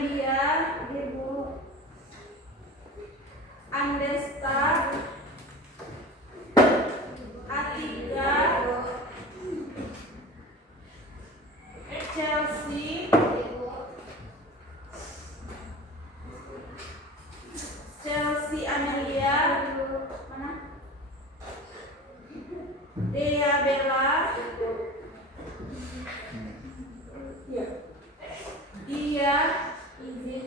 Amelia, Ibu. Andesta, Atika, Chelsea, Amelia, mana? Dea Bella, dia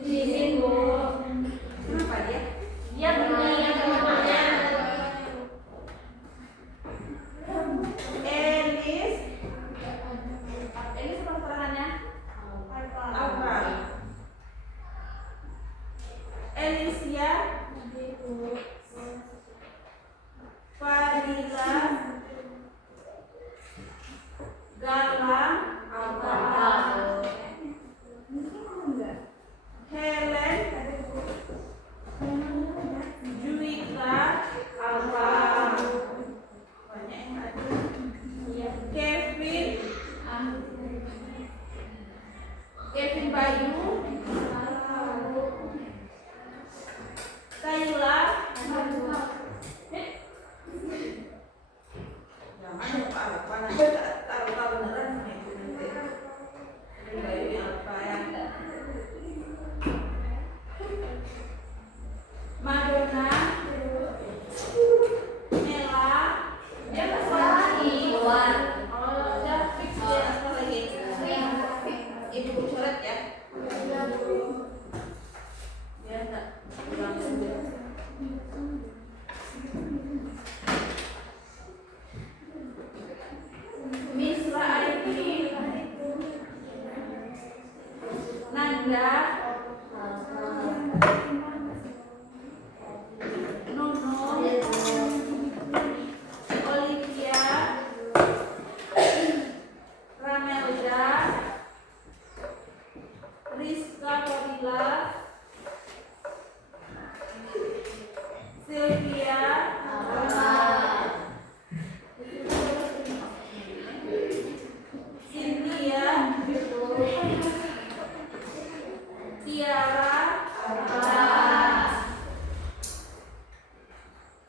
izin Bu. Kenapa dia? Dia punya temannya. Elis apa keterangannya? Apa? Elisia, Fadila, Galang, Helen, Juwita, banyak yang ada. Kevin Bayu, Kayla, jangan lupa nanti tahu beneran itu nanti. Bayu yang apa ya? Madonna, Mela, dia masalah lagi. Oh, udah fix dia masalah lagi. Ibu coret ya. Dia enggak pulang dulu. Misra Aini, Nanda, Nono, Olivia, Ramelda, Rizka Fadila, Sylvia, Cynthia, Tiara,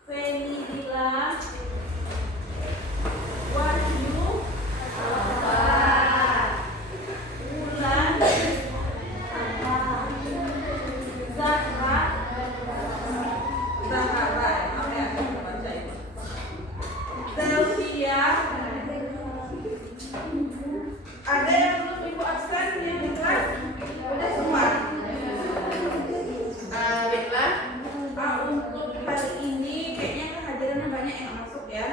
Feni Dila, Wahyu, Wulan, Zahra, apa ya aku baca itu? Zelvia, ada yang belum ibu absen yang dekat? Udah semua. Baiklah. Untuk hari ini kayaknya kehadirannya banyak yang masuk ya.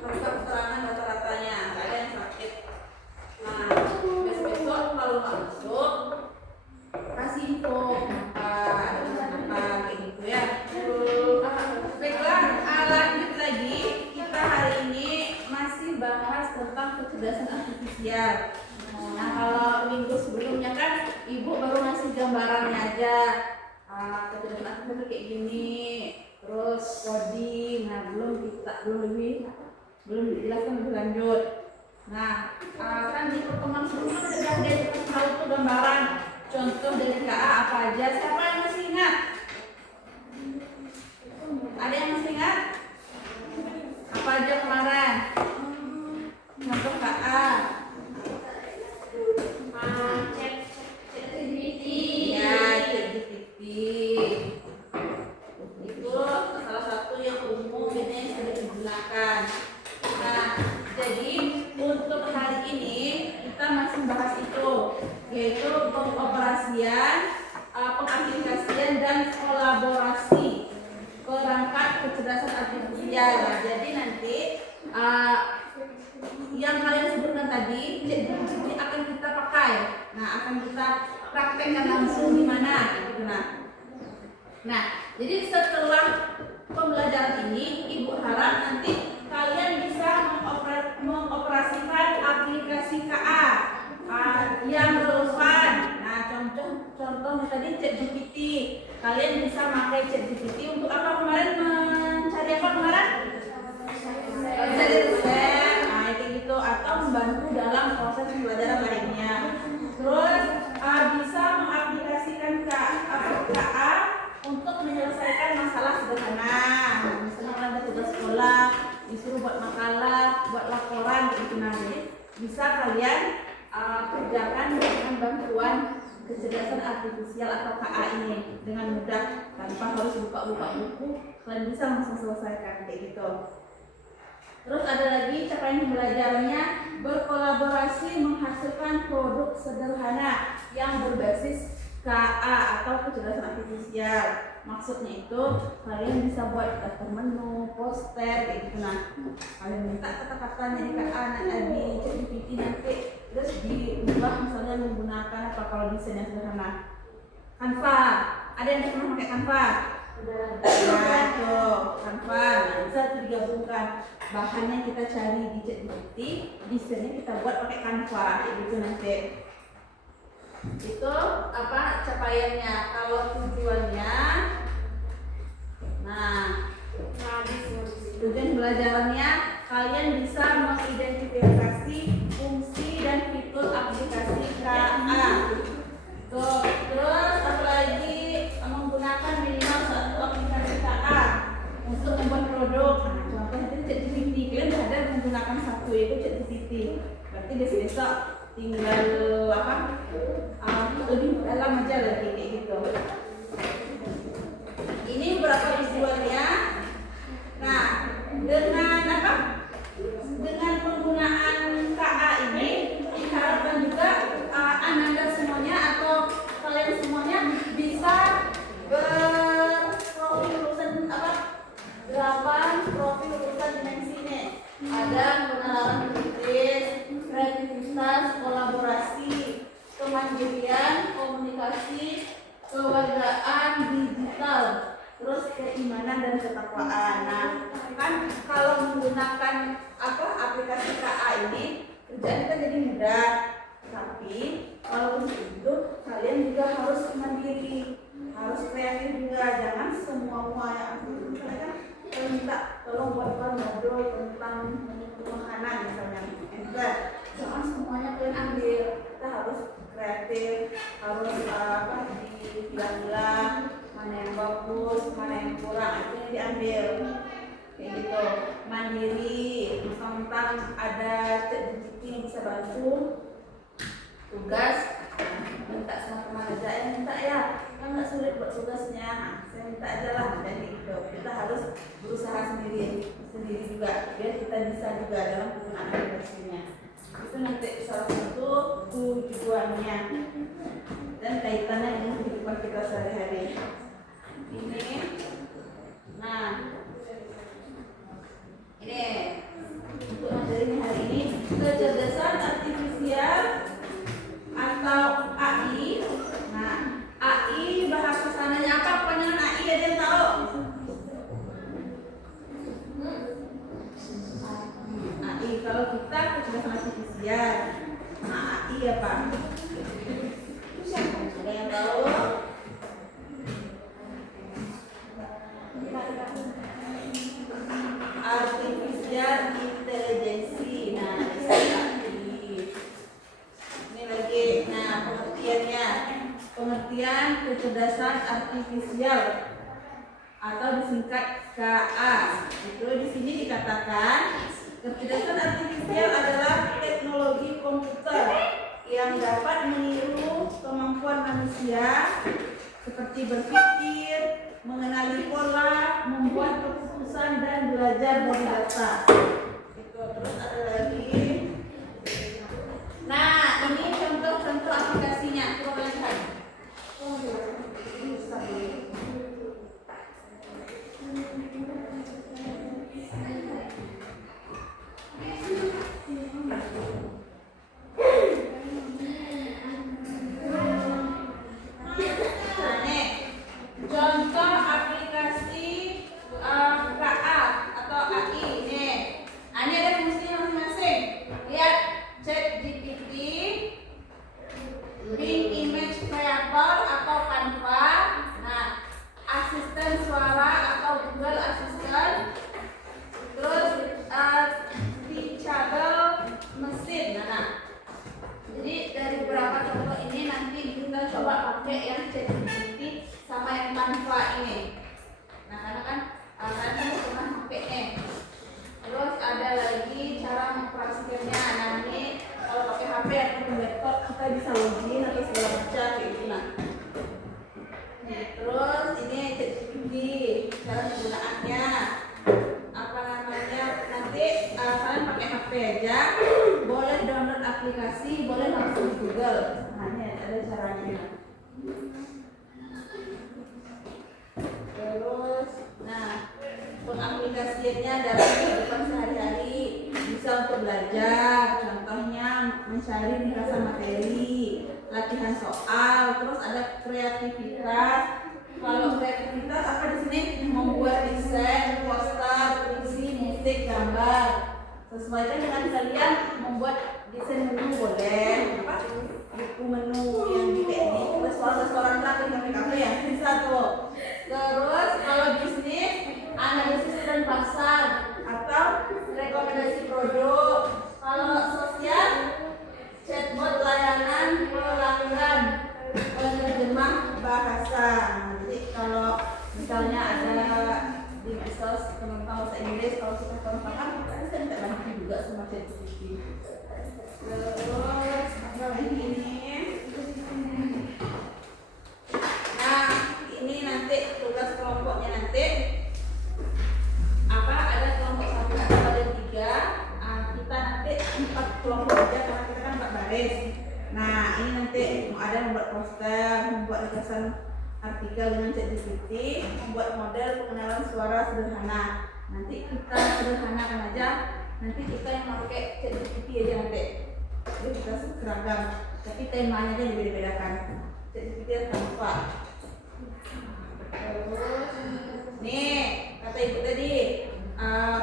Rata keterangan rata-ratanya, nggak ada yang sakit. Nah, besok kalau nggak masuk, kasih info apa kayak gitu ya. Baiklah, lanjut lagi. Kita hari ini masih bahas tentang kecerdasan artifisial. Nah, kalau minggu sebelumnya kan ibu baru ngasih gambarannya aja. Kecerdasan artifisial kayak gini, terus coding. Nah, belum dijelaskan lebih lanjut. Nah, kan di pertemuan sebelumnya sudah ada tahu tuh gambaran contoh dari KA apa aja. Siapa yang masih ingat? Ada yang masih ingat? Apa aja kemarin? Contoh KA. ChatGPT. Ya, ChatGPT. Itu salah satu yang umum ini yang sudah digunakan. Nah, jadi untuk hari ini kita masih bahas itu, yaitu pengoperasian, pengaplikasian dan kolaborasi perangkat kecerdasan artifisial. Jadi nanti yang kalian sebutkan tadi ChatGPT akan kita pakai. Nah, akan kita praktekkan langsung di mana gitu. Nah, jadi setelah pembelajaran ini ibu harap nanti kalian bisa mengoperasikan aplikasi KA yang relevan. Nah, contoh tadi ChatGPT. Kalian bisa pakai ChatGPT untuk apa kemarin? Mencari apa kemarin? Mencari resep. Nah, itu gitu, atau membantu dalam proses pembelajaran lainnya. Terus bisa kalian kerjakan dengan bantuan kecerdasan artifisial atau KA ini dengan mudah tanpa harus buka-buka buku, kalian bisa langsung selesaikan kayak gitu. Terus ada lagi capaian pembelajarannya, berkolaborasi menghasilkan produk sederhana yang berbasis KA atau kecerdasan artifisial. Maksudnya itu kalian bisa buat daftar menu, poster kayak gitu. Nah, kalian minta kata-katanya di KA di ChatGPT nanti terus diubah misalnya menggunakan apa kalau desainnya sederhana. Canva, ada yang pernah pakai Canva? Nah, tuh Canva, nah, bisa tuh digabungkan. Bahannya kita cari di ChatGPT, desainnya kita buat pakai Canva, gitu nanti. Itu apa capaiannya? Kalau tujuannya, nah tujuan pembelajarannya kalian bisa mengidentifikasi fungsi dan fitur aplikasi KA. Tuh, terus apalagi menggunakan minimal satu aplikasi KA untuk membuat produk. Nah, contohnya itu ChatGPT, kalian sadar menggunakan satu itu ChatGPT. Berarti besok tinggal apa? Lebih dalam aja lagi kayak gitu. Ini beberapa visualnya. Nah, dengan apa? Dengan penggunaan KA ini diharapkan juga Anda semuanya atau kalian semuanya bisa berprofil lulusan apa? 8 profil lulusan dimensi ini. Ada pengenalan kritis, kreativitas, kolaborasi, kemandirian, komunikasi, kewargaan, digital, terus keimanan dan ketakwaan. Nah, kan kalau menggunakan apa aplikasi KA ini kerjaan kita jadi mudah. Tapi kalau itu kalian juga harus mandiri, harus kreatif juga. Jangan semua yang misalnya kan minta tolong buatkan modul tentang makanan misalnya. Enggak, jangan semuanya kalian ambil. Kita harus kreatif, harus apa dipilah-pilah mana yang bagus, mana yang kurang, itu yang diambil kayak gitu. Mandiri, tentang ada ChatGPT yang bisa bantu tugas, minta sama teman aja, minta ya, kan nggak sulit buat tugasnya, saya minta aja lah, dan gitu. Kita harus berusaha sendiri juga, biar kita bisa juga dalam penggunaan aplikasinya. Itu nanti salah satu tujuannya dan kaitannya dengan kehidupan kita sehari-hari. Ini, nah, ini untuk materi hari ini kecerdasan artifisial atau AI. Nah, AI bahasa sananya apa? Pokoknya AI ada yang tahu? AI kalau kita kecerdasan artifisial. Nah, AI apa? Ada yang tahu? Artificial intelligence. Nah, ini lagi. Nah, pengertiannya, pengertian kecerdasan artifisial atau disingkat KA. Itu di sini dikatakan kecerdasan artifisial adalah teknologi komputer yang dapat meniru kemampuan manusia seperti berpikir, mengenali pola, membuat keputusan dan belajar dari data. Itu terus ada lagi. Nah, ini contoh-contoh aplikasinya. Coba lihat. Contoh aplikasi KA atau AI ini. Ini ada fungsinya masing-masing. Lihat ChatGPT, Bing Image Creator atau Canva. Nah, asisten suara atau Google Assistant. Terus teachable mesin. Nah, jadi dari beberapa contoh ini nanti kita coba pakai yang ChatGPT sama yang Canva ini. Nah, karena kan kalian pernah pakainya. Terus ada lagi cara mengoperasikannya. Nah, ini kalau kita bisa login atau segala macam kayak gitu. Nah, terus ini ChatGPT cara penggunaannya apa namanya, nanti kalian pakai HP aja, boleh download aplikasi, boleh langsung di Google. Nah, ini ada caranya. Terus, nah, pengaplikasiannya dalam kehidupan sehari-hari, bisa untuk belajar, contohnya mencari ringkasan materi, latihan soal, terus ada kreativitas. Kalau kreativitas apa di sini? Membuat desain, poster, puisi, musik, gambar. Sesuaikan dengan kalian, membuat desain menu boleh, apa? Buku menu yang di teknik, restoran-restoran terakhir kafe-kafe ya bisa tuh. Terus kalau bisnis, analisis dan pasar atau rekomendasi produk. Kalau sosial, chatbot layanan pelanggan, penerjemah bahasa. Jadi kalau misalnya ada di medsos tentang bahasa Inggris, kalau kita paham, kita bisa minta bantu juga sama ChatGPT. Terus apa lagi ini? Nah, ini nanti tugas kelompoknya nanti apa? Ada kelompok 1, 2, dan 3. Kita nanti 4 kelompok aja karena kita kan 4 baris. Nah, ini nanti ada membuat poster, membuat ringkasan artikel dengan ChatGPT, membuat model pengenalan suara sederhana. Nanti kita sederhanakan aja. Nanti kita yang pakai ChatGPT aja nanti. Jadi kita seragam, tapi temanya aja dibedakan. ChatGPT harus lupa. Terus, nih kata ibu tadi,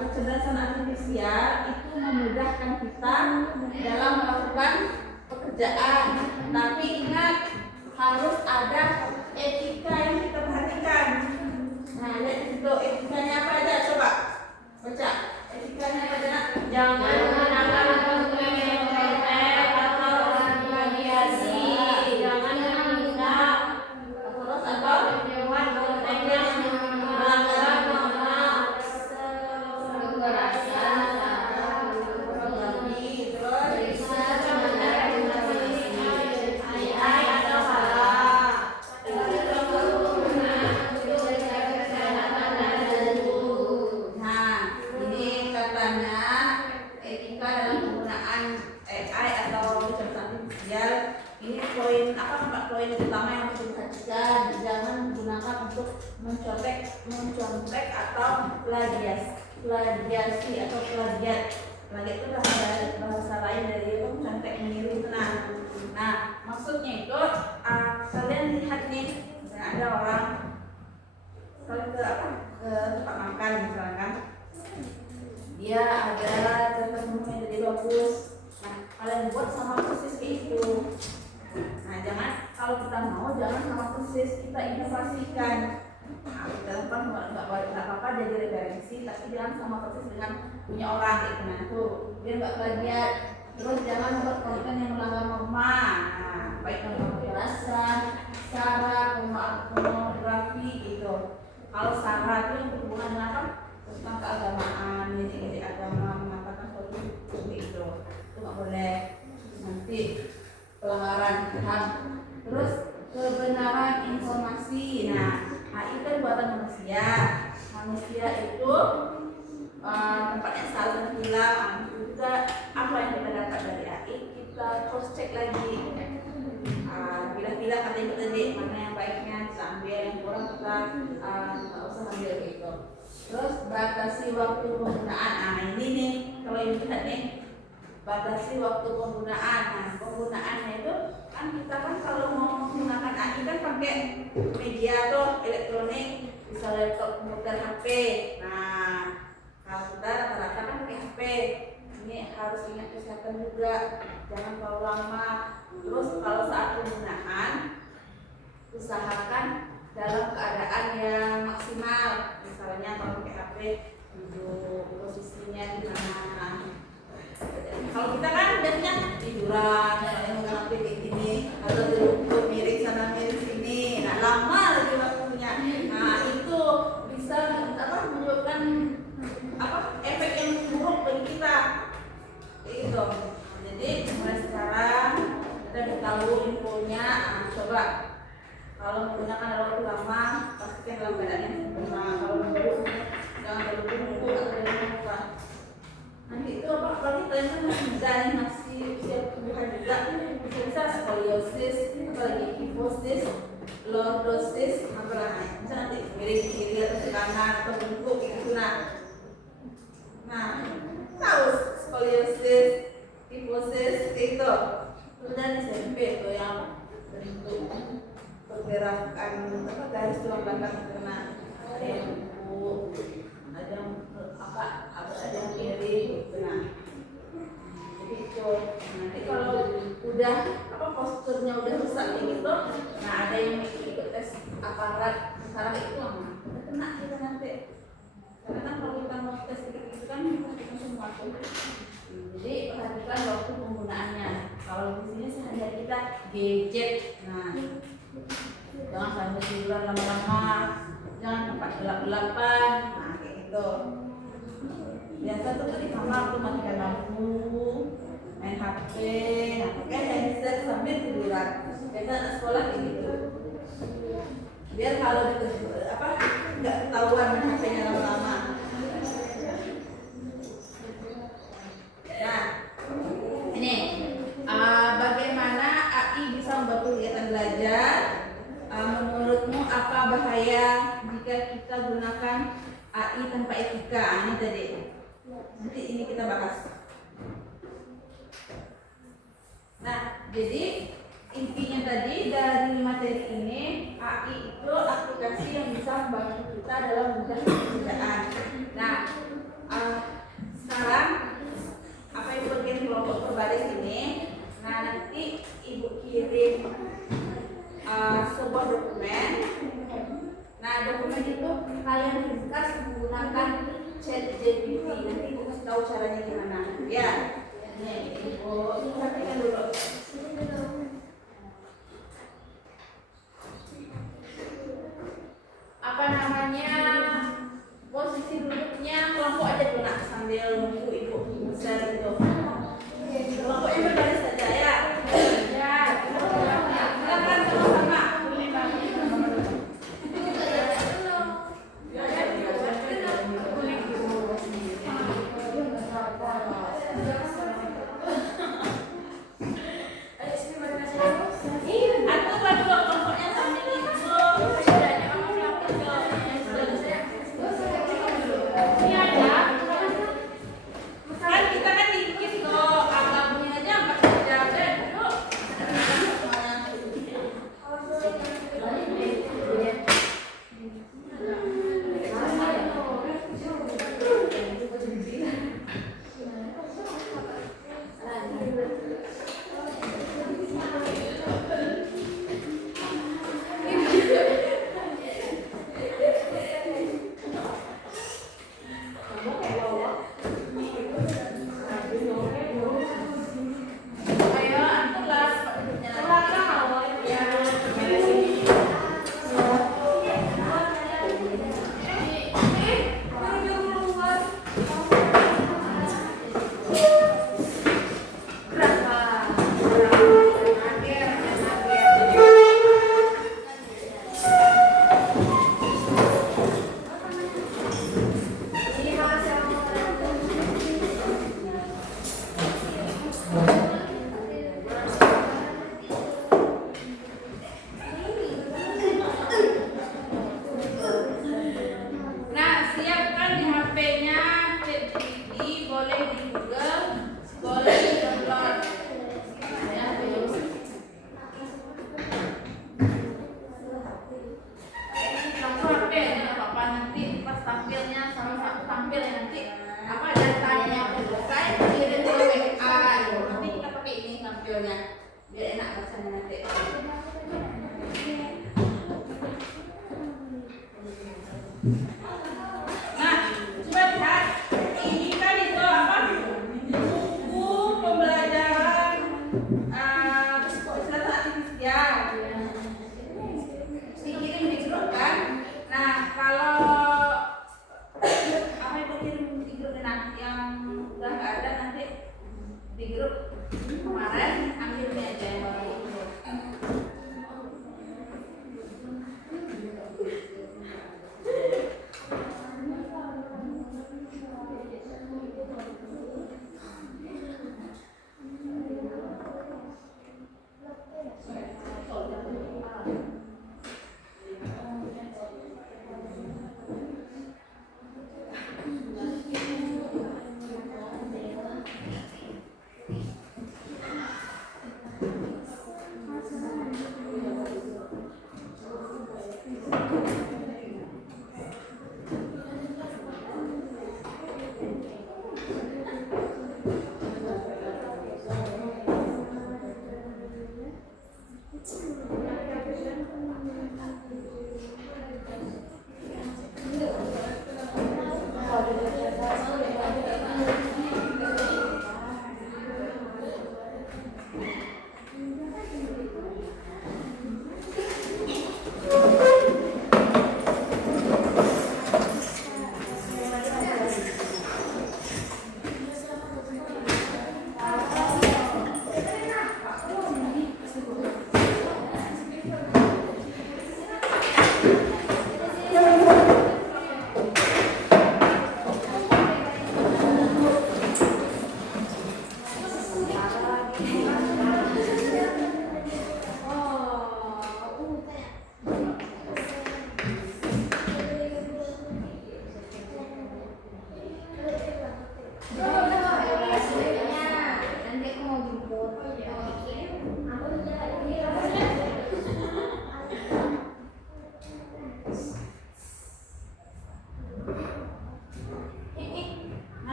kecerdasan artifisial itu memudahkan kita dalam melakukan pekerjaan. Tapi ingat, harus ada etika yang kita perhatikan. Nah, lihat di situ etikanya apa aja, coba baca. Etikanya apa aja? Jangan menggunakan dokumen PDF atau radiasi. Jangan menghina, terus atau membuat konten yang melanggar norma kekerasan. Poin utama yang harus diperhatikan, jangan menggunakan untuk mencontek atau plagiasi atau plagiat. Plagiat itu bahasa lain dari itu mencontek, meniru itu. Nah, maksudnya itu kalian lihat nih, ada orang kalian ke tempat makan misalkan, dia ada tempat menu yang jadi bagus. Nah, kalian buat sama persis kayak itu. Nah, jangan, kalau kita mau jangan sama persis, kita inovasikan. Nah, kita lupa nggak apa-apa jadi referensi, tapi jangan sama persis dengan punya orang kayak gimana tuh, biar nggak plagiat. Terus jangan buat konten yang melanggar norma, nah, baik norma kekerasan, sara, pornografi gitu. Kalau sara itu yang berhubungan dengan apa? Tentang keagamaan, jadi agama mengatakan sesuatu seperti itu nggak boleh, nanti pelanggaran HAM. Terus kebenaran informasi. Nah, itu kan buatan manusia. Manusia itu tempatnya salah dan hilang. Juga apa yang kita dapat dari AI kita cross check lagi. Bila-bila kata ibu tadi mana yang baiknya kita ambil, yang kurang kita nggak usah ambil gitu. Terus batasi waktu penggunaan. Nah, ini nih kalau ibu lihat nih, batasi waktu penggunaan. Nah, penggunaannya itu kan kita kan kalau mau menggunakan AI kan pakai media tuh elektronik, bisa laptop, komputer, HP. Nah, kalau kita rata-rata kan pakai HP. Ini harus ingat kesehatan juga, jangan terlalu lama. Terus kalau saat penggunaan usahakan dalam keadaan yang maksimal. Misalnya kalau pakai HP, duduk posisinya di mana. Kalau kita kan biasanya tiduran, kalau kayak gini, atau duduk miring sana miring sini, nah lama lagi waktunya. Nah itu bisa menyebabkan efek yang buruk bagi kita. Gitu. Jadi mulai sekarang kita kedua, kalau menggunakan alat waktu lama, pastikan dalam keadaan yang sempurna. Kalau menunggu, jangan terlalu tunggu atau terlalu lupa. Nanti itu apa? Kalau kita yang masih muda nih, masih usia tumbuhan juga, bisa skoliosis, apalagi kyphosis, lordosis, apalah. Bisa nanti miring ke kiri atau ke kanan atau bengkok gitu. Nah, tahu skoliosis, kyphosis itu sudah di SMP itu yang bentuk pergerakan apa garis tulang belakang itu. Nah, ada yang bengkok, ada yang apa, ada yang miring gitu. Nah, jadi itu nanti kalau udah apa posturnya udah rusak kayak gitu, nah ada yang ikut tes aparat saraf itu udah kena kita nanti. Karena kan kalau kita mau tes gitu kan kita semua tuh. Jadi perhatikan waktu penggunaannya. Kalau di sini sehari kita gadget, nah jangan sampai tiduran lama-lama, jangan tempat gelap-gelapan, nah kayak gitu. Biasa tuh di kamar tuh matikan lampu, main HP, nah pakai headset sambil tiduran. Biasa anak sekolah kayak gitu. Biar kalau apa nggak ketahuan main HP-nya lama-lama. Nah, ini bagaimana AI bisa membantu kegiatan belajar? Menurutmu apa bahaya jika kita gunakan AI tanpa etika? Ini tadi. Nanti ini kita bahas. Nah, jadi intinya tadi dari materi ini, AI itu aplikasi yang bisa membantu kita dalam bidang pekerjaan. Nah, sekarang apa yang bagian kelompok berbaris ini, nah nanti ibu kirim sebuah dokumen. Nah dokumen itu kalian ringkas menggunakan ChatGPT. Nanti ibu kasih tahu caranya gimana ya. Nih ibu perhatikan dulu. Apa namanya, posisi duduknya kelompok aja tuh nak, sambil nunggu ibu besar itu. Kelompoknya berbaris saja ya. Ya, silakan sama-sama. Ayo sini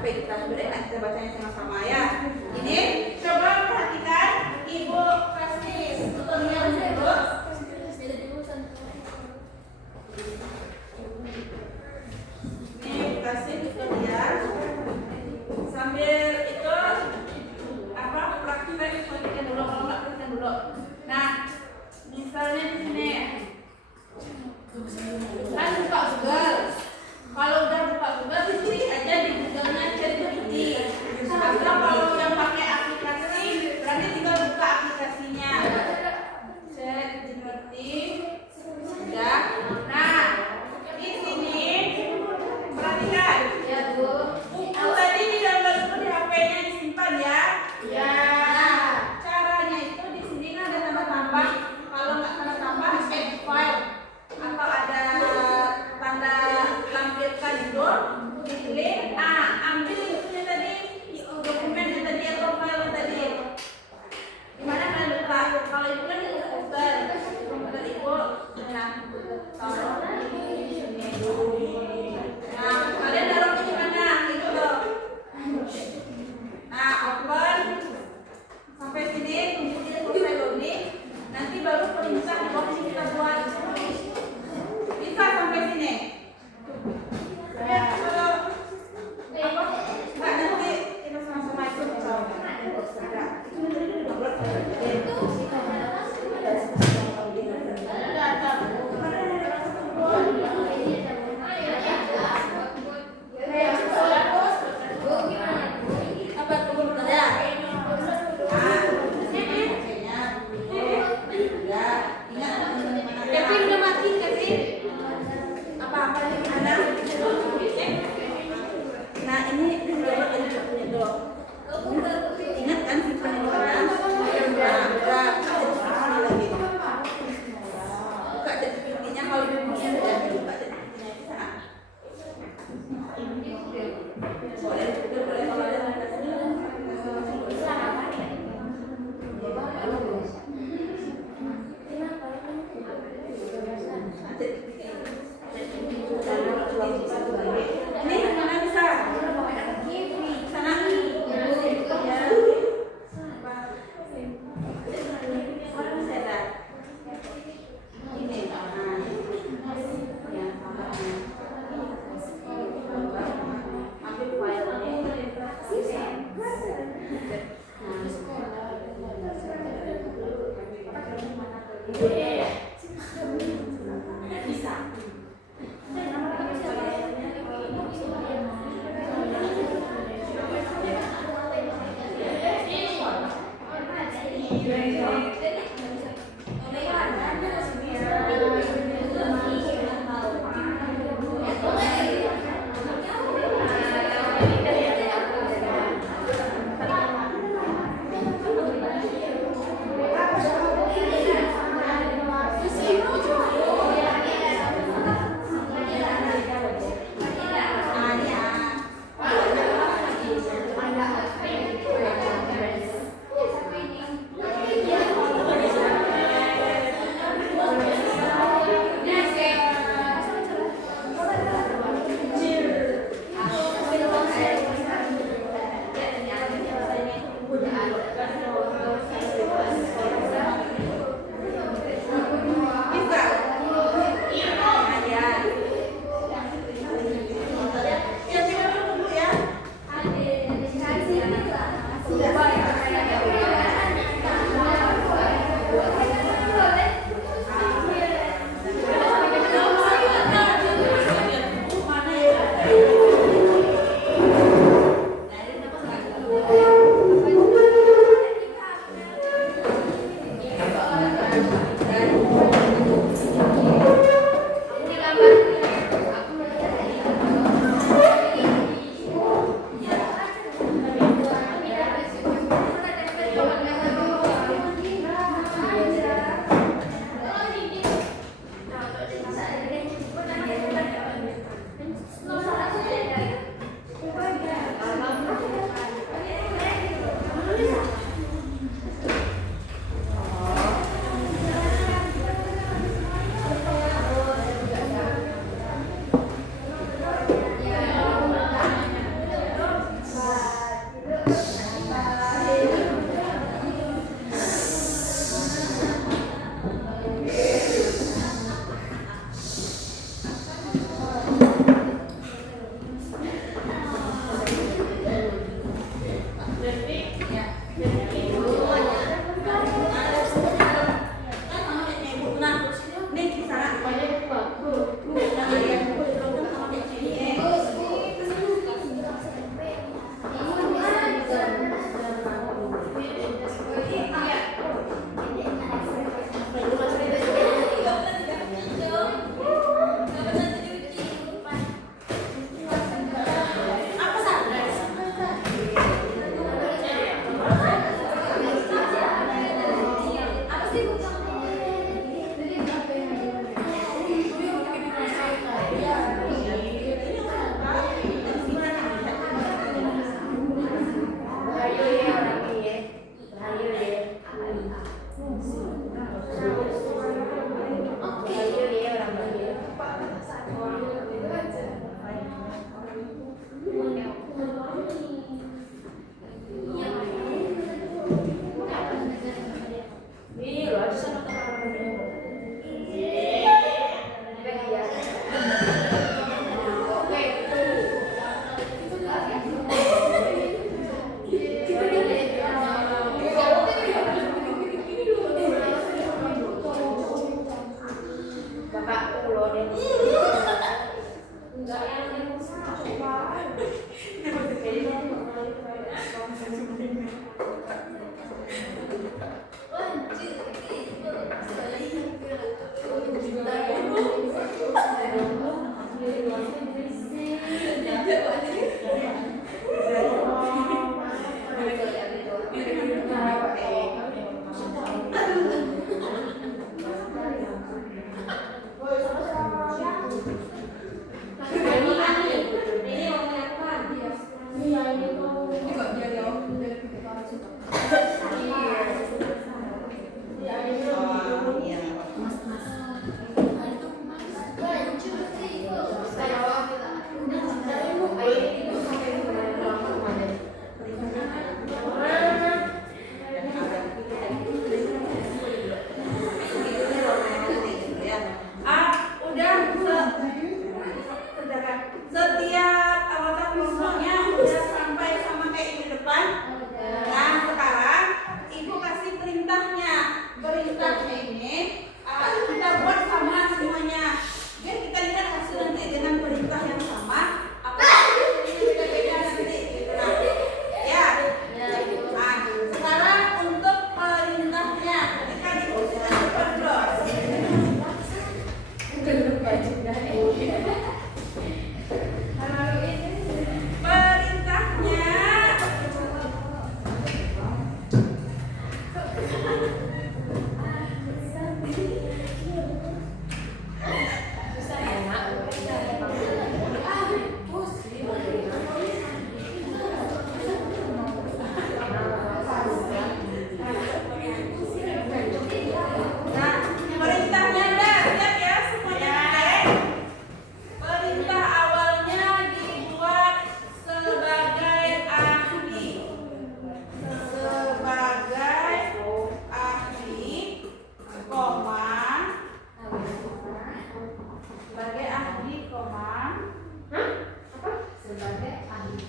capek kita sebenarnya, kita bacanya sama-sama ya. Ini coba perhatikan, Ibu kasih tutorial dulu. Ini kasih tutorial sambil itu apa praktek perhatikan dulu, kalau nggak perhatikan dulu. Nah, misalnya di sini kan buka Google. Kalau udah buka Google, klik aja di Google-nya ChatGPT. Atau kalau yang pakai aplikasi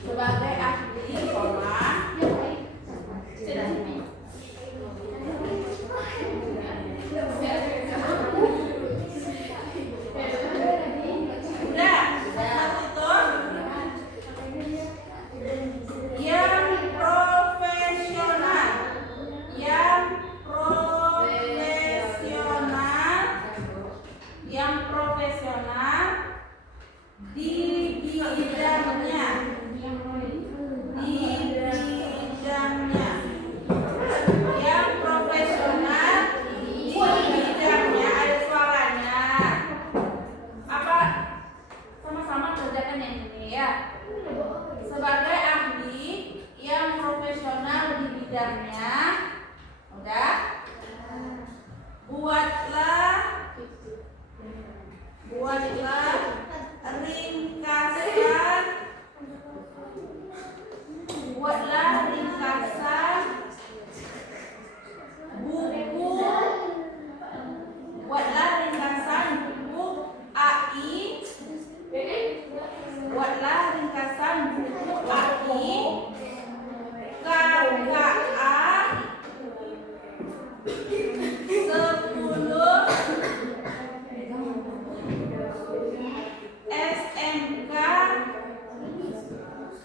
sebagai ahli koma udah satu yang profesional di bidangnya yang profesional di bidangnya. Ada suaranya apa, sama-sama kerjakan yang ini ya. Sebagai ahli yang profesional di bidangnya, udah, buatlah ringkasan buku AI, KKA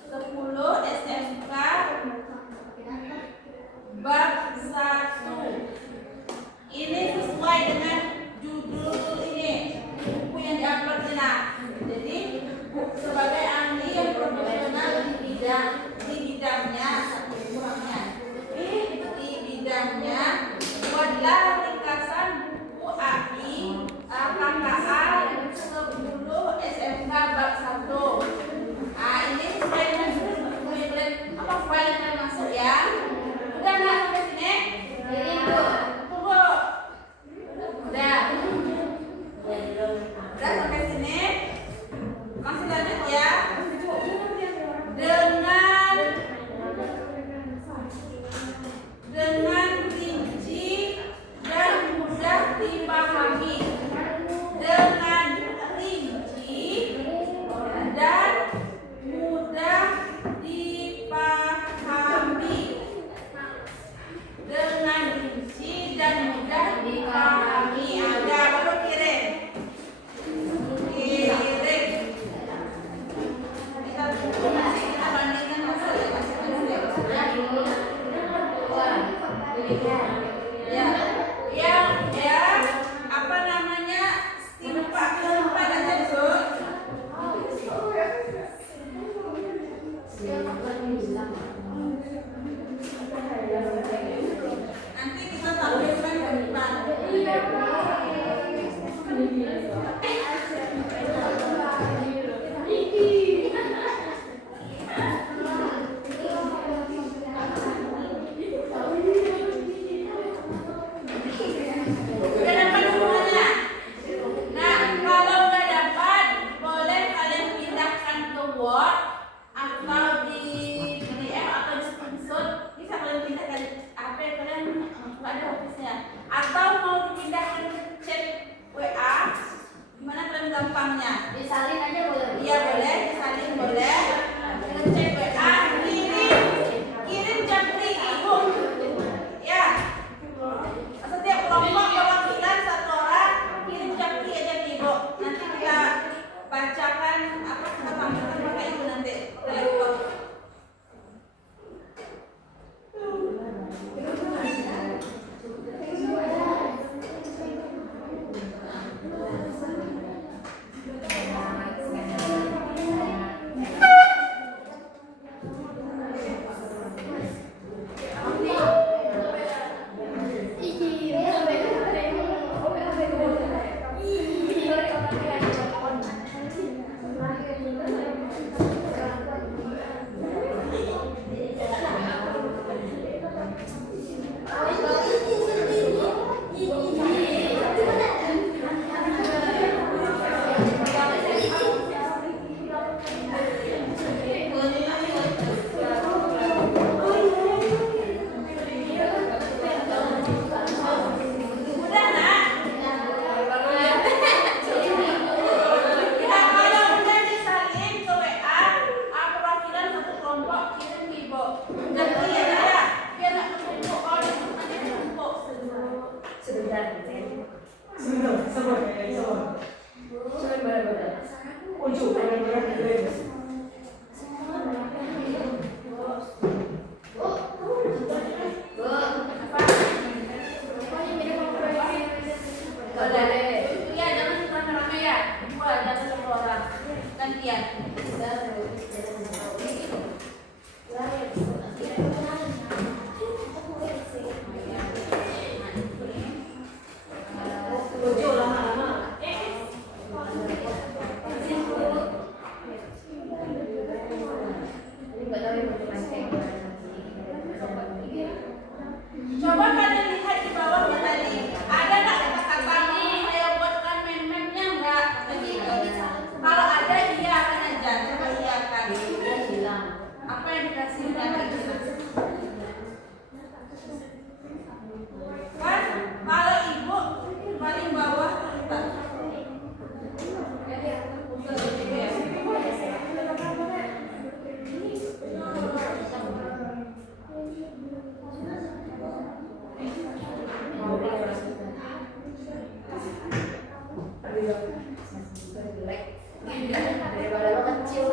10 SMK bab 1. Ini sesuai dengan judul ini buku yang diupload ini. Jadi sebagai ahli yang profesional di bidangnya buatlah ringkasan buku AI KKA 10 SMK bab 1. Nah, ini sesuai dengan judul buku yang kalian file yang kalian masuk ya. Udah nggak sampai sini? Tunggu. Udah sampai sini? Masih lanjut ya. Dengan rinci dan mudah dipahami. Dengan rinci dan mudah dipahami. Dengan rinci dan mudah dipahami. Ada baru kirim. Kita bandingkan hasilnya ya, apa namanya, simpan aja dulu. Nanti kita tampilkan ke depan. Apa yang dikasih dari kan kalau ibu paling bawah tak. Daripada lo kecil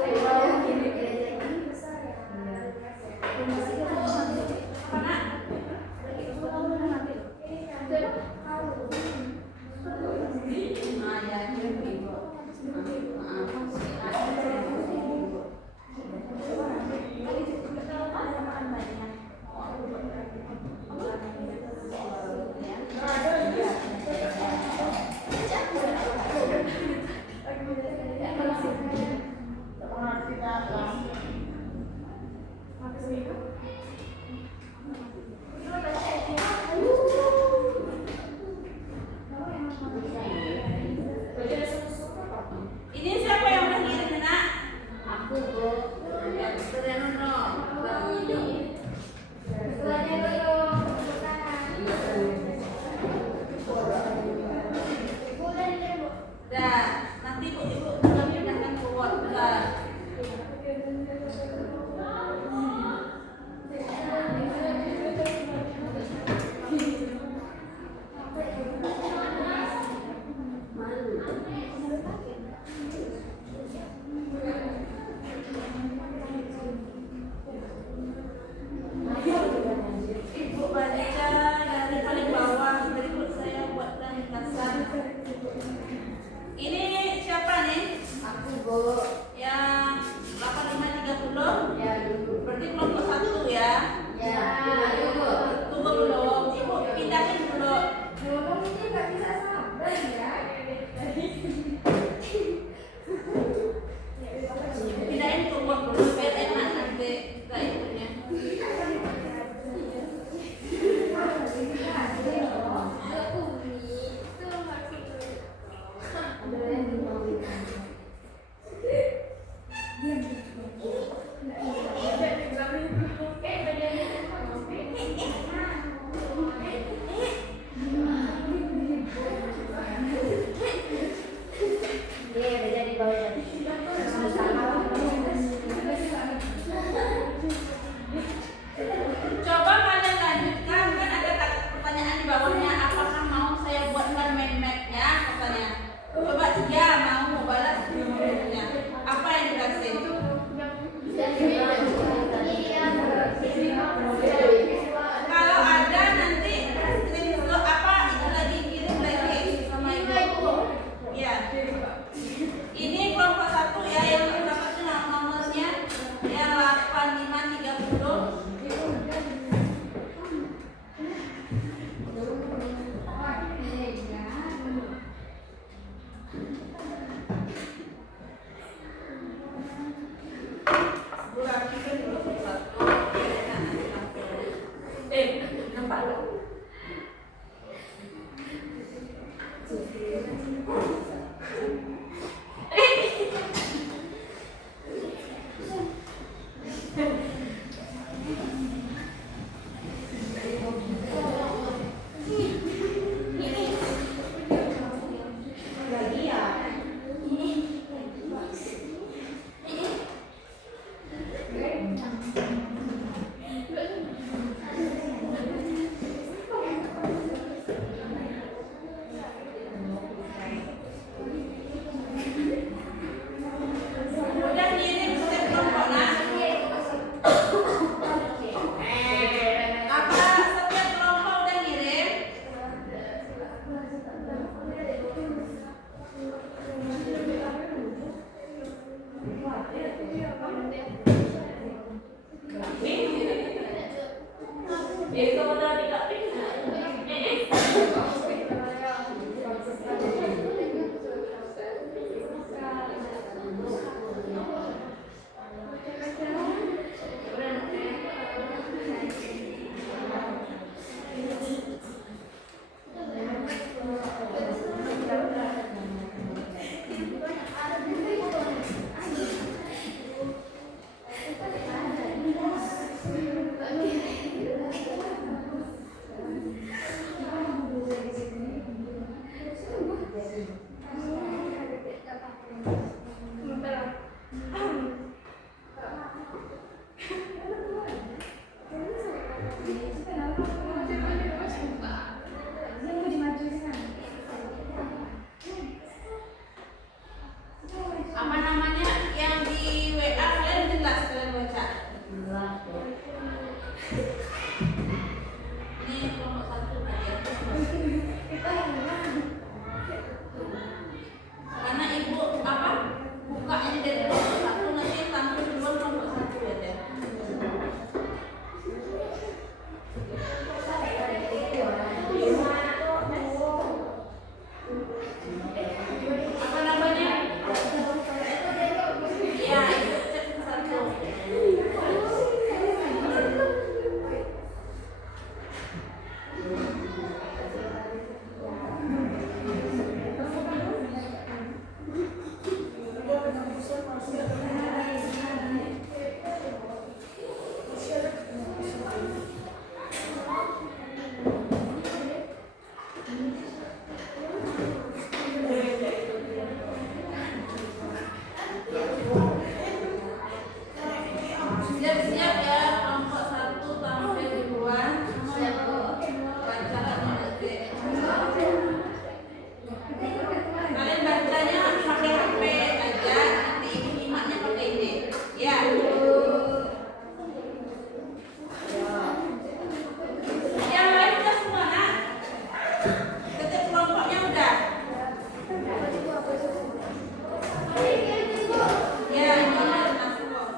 Ini siapa yang udah ngirim, Nak? aku Bu. Dah, nanti ibu kami pindahkan ke ward. Dah. Ibu baca dari paling bawah, berikut saya buatkan ringkasan. Ini siapa nih? Aku Bu. Yang 8530? Ya dulu. Berarti kelompok 1 ya? Ya dulu. Tunggu dulu, ibu pindahin dulu. Ini nggak bisa sabar ya. Pindahin ke ward dulu biar enak nanti kita itunya. Coba kalian lanjutkan, kan ada pertanyaan di bawahnya, apakah mau saya buatkan mind map-nya katanya. Coba ya mau balas jawabannya. Apa yang dikasih? Kalau ada nanti screenshot apa itu lagi kirim lagi sama ibu. Ya. Ini kelompok 1 ya yang dapatnya nomornya yang 8530. Nampak lo? Udah ngirim setiap kelompok nak? Apa setiap kelompok udah ngirim? Siap-siap ya kelompok 1 sampai ribuan. Siap, Bu. Baca nanti. Kalian bacanya pakai HP aja, nanti ibu nyimaknya pakai ini. Ya. Yang lain udah semua, Nak? Ketik kelompoknya udah. Ya, ini udah masuk kok.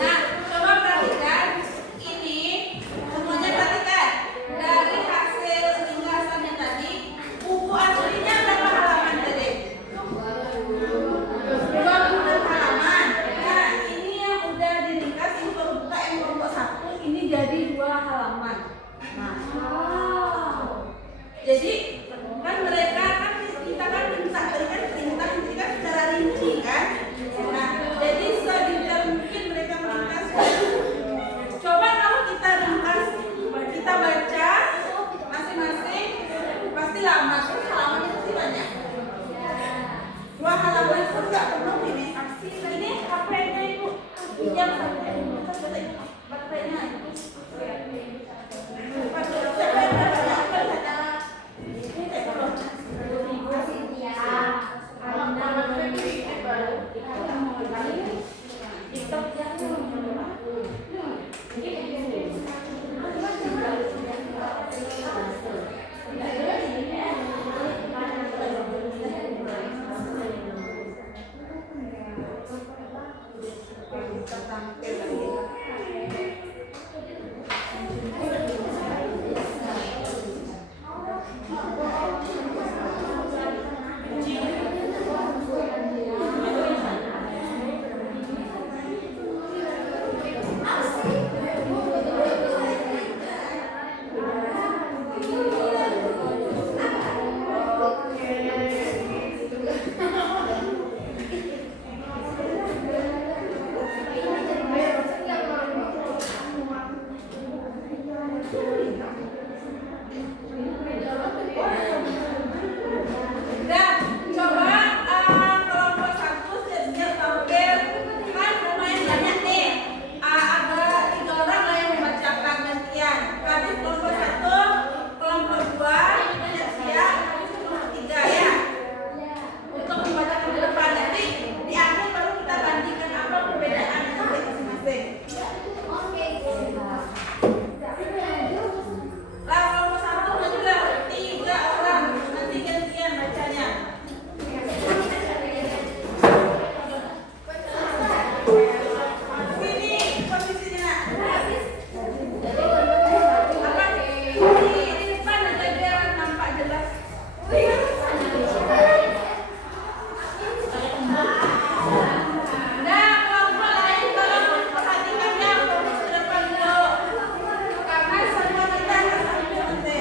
Nah, coba perhatikan ini, semuanya perhatikan. Dari hasil ringkasannya tadi, buku aslinya berapa halaman tadi? 26 halaman. Nah, ini yang udah diringkas, ini baru buka yang kelompok 1, ini jadi 2 halaman. Nah, jadi kan mereka kan kita kan minta berikan perintah ini kan secara rinci kan. Nah, jadi sedetail mungkin mereka meringkas. Coba kalau kita ringkas, kita baca masing-masing pasti lama. Terus halamannya pasti banyak. 2 halaman itu nggak penuh ini. Ini HP-nya ibu pinjam sampai baterainya. Siapa yang banyak baca? Ini kayak Udah, coba kelompok 1 siap-siap tampil. Kan lumayan banyak nih. Ada 3 orang lah yang membacakan gantian. Tadi kelompok 1, kelompok 2 siap-siap, kelompok 3 ya. Untuk membacakan ke depan nanti di akhir baru kita bandingkan apa perbedaan masing-masing. Lah kelompok 1 tadi udah 3 orang, nanti gantian bacanya. Sini posisinya, Nak. Apa? Di depan aja biar nampak jelas. Nah, kelompok lain tolong perhatikan ya, fokus ke depan dulu. Karena semua kita akan sambil nanti.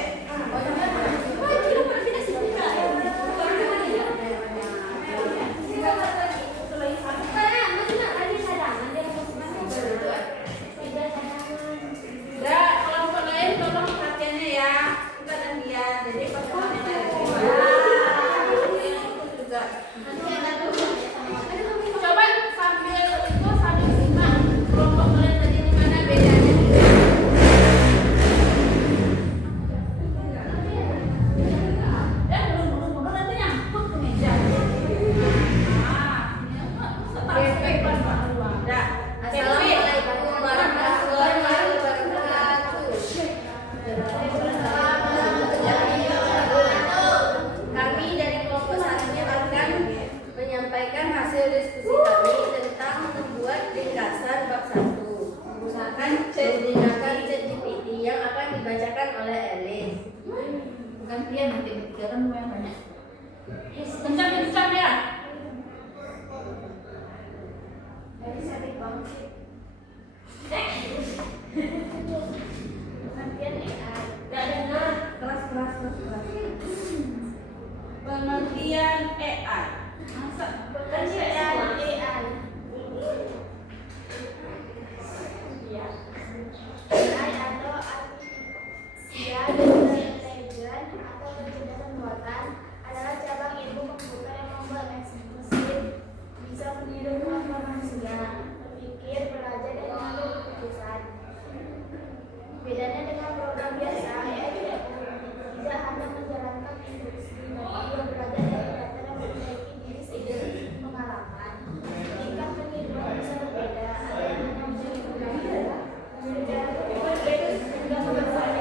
Udah, kelompok lain tolong perhatiannya ya. Kita gantian, jadi pertemuannya dari bawah. Itu juga. Coba sambil simak kelompok kalian tadi di mana bedanya. Belum nanti nyangkut ke meja. Assalamualaikum warahmatullahi wabarakatuh. Kami dari kelompok 1 akan menyampaikan hasil diskusi kami tentang membuat ringkasan bab 1 menggunakan ChatGPT yang akan dibacakan oleh Elis. Gantian nanti bertiga kan lumayan banyak. Kencang ya. bangkit. Pengertian AI. Gak dengar. Keras. Pengertian AI. Masa Pengertian AI. AI atau artificial intelligence atau kecerdasan buatan adalah cabang ilmu komputer yang membuat mesin bisa meniru kemampuan manusia, berpikir, belajar, dan mengambil keputusan. Bedanya dengan program biasa, AI tidak hanya menjalankan instruksi, namun juga belajar dari data dan memperbaiki diri seiring pengalaman. Tingkat peniruan bisa berbeda, ada yang hanya menjadi pembelajar, mengejar berpikir, hingga memperbaiki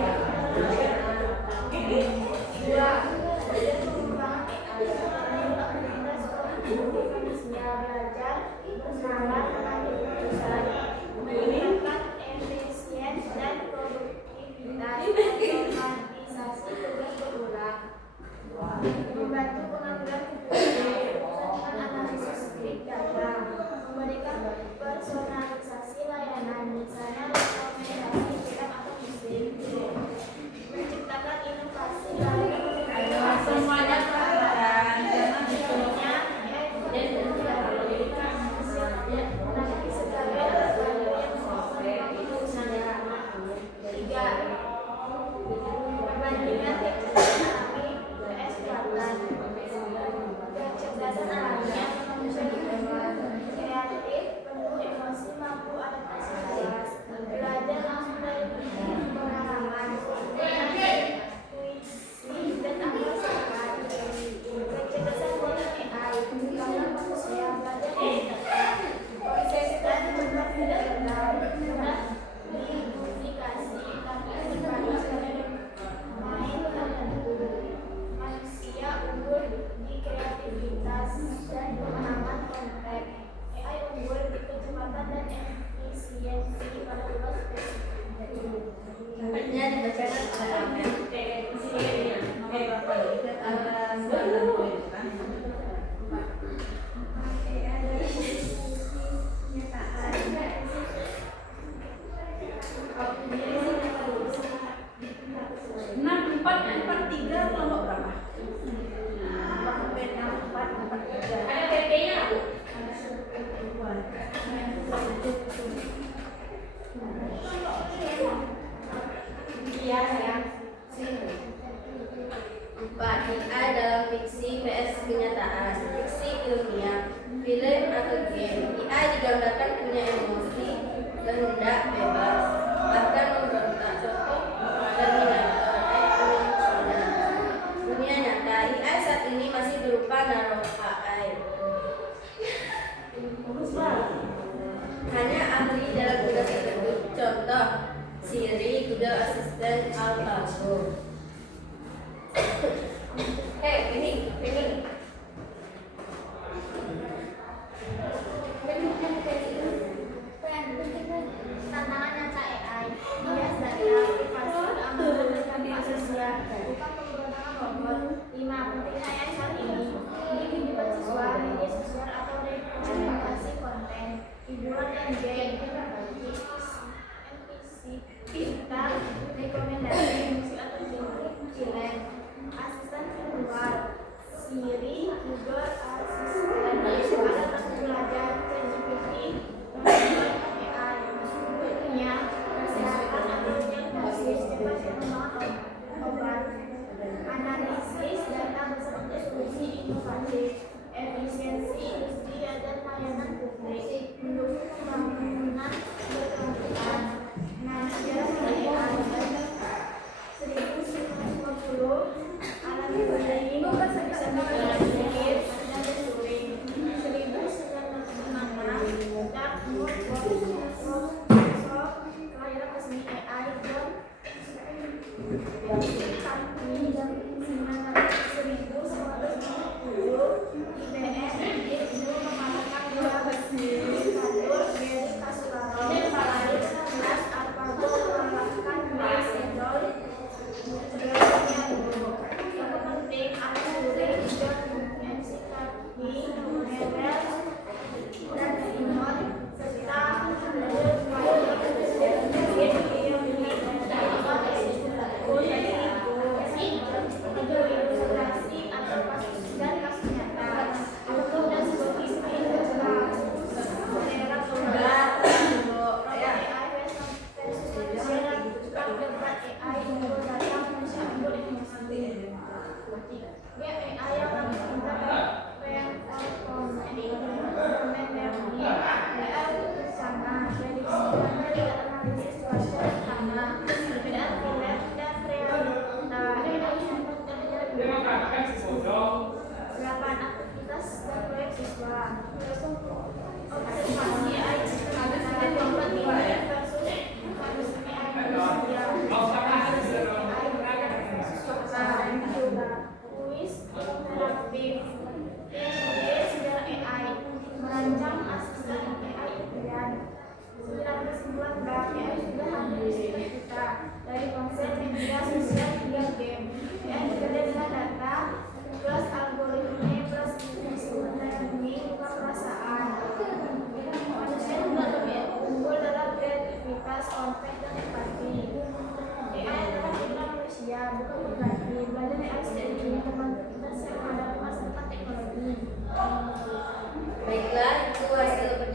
dua, belajar pengembangan AI, meniru aktivitas kognitif manusia, belajar, bersalah, mengambil keputusan, meningkatkan efisiensi dan produktivitas, otomatisasi tugas berulang, membantu pengambilan keputusan dengan analisis big data, memberikan personalisasi layanan, misalnya rekomendasi film atau musik, menciptakan inovasi lalu semuanya pelan-pelan. Jangan sebenarnya dan memberikan hasil menangani segala value yang mempengaruhi keputusannya. 3. Perbandingan kecerdasan alami vs buatan. Kecerdasan alami yang manusia hewan, kreatif, penuh emosi, mampu adaptasi luas, belajar langsung dari pengalaman, intuisi dan akal sehat. Kecerdasan buatan AI karena manusia belajar dari data, konsisten, cepat tidak benar, mudah diduplikasi, tapi berbasis pada domain tertentu. Manusia unggul di kreativitas dan pemahaman kompleks. AI unggul di kecepatan dan efisiensi pada tugas spesifik. Hanya dibacakan oleh Ahmed. Nomor berapa nih? Ada 9 poin kan? Enam empat tiga kelompok berapa? Empat tiga. Ada PP-nya? Iya, sayang. 4. AI dalam fiksi vs kenyataan. Fiksi ilmiah, film atau game. AI digambarkan punya emosi, kehendak bebas, bahkan memberontak. Contoh Terminator, Terminator. Dunia nyata, AI saat ini masih berupa nano AI. Hanya ahli dalam tugas tertentu. Contoh Siri, Google Assistant, AlphaGo. Ini. Tantangan nyata AI, bias data, privasi, keamanan, dan dampak sosial, bukan pemberontakan robot. 5. Pentingnya AI saat ini, kehidupan siswa, media sosial atau representasi konten, hiburan dan game, NPC, pintar, rekomendasi musik atau film, asisten virtual, Siri, Google Assistant, alat untuk belajar, ChatGPT, AI, berikutnya kesehatan atau diagnosis, cepat pengembangan obat, analisis data beserta solusi inovatif, efisiensi industri dan layanan publik, mendukung pembangunan berkelanjutan. Nah, sejarah AI 1950 alat ini bisa berpikir dan bersuling. 1956 Dark Mode Microsoft kelahiran resmi AI John Company dan 1950 IBM itu memasarkan dua indikator Gary Kasparov. 19 AlphaGo mengalahkan Mike Sendol. Yang penting Alan Turing, John McCarthy, Neville dan Simon serta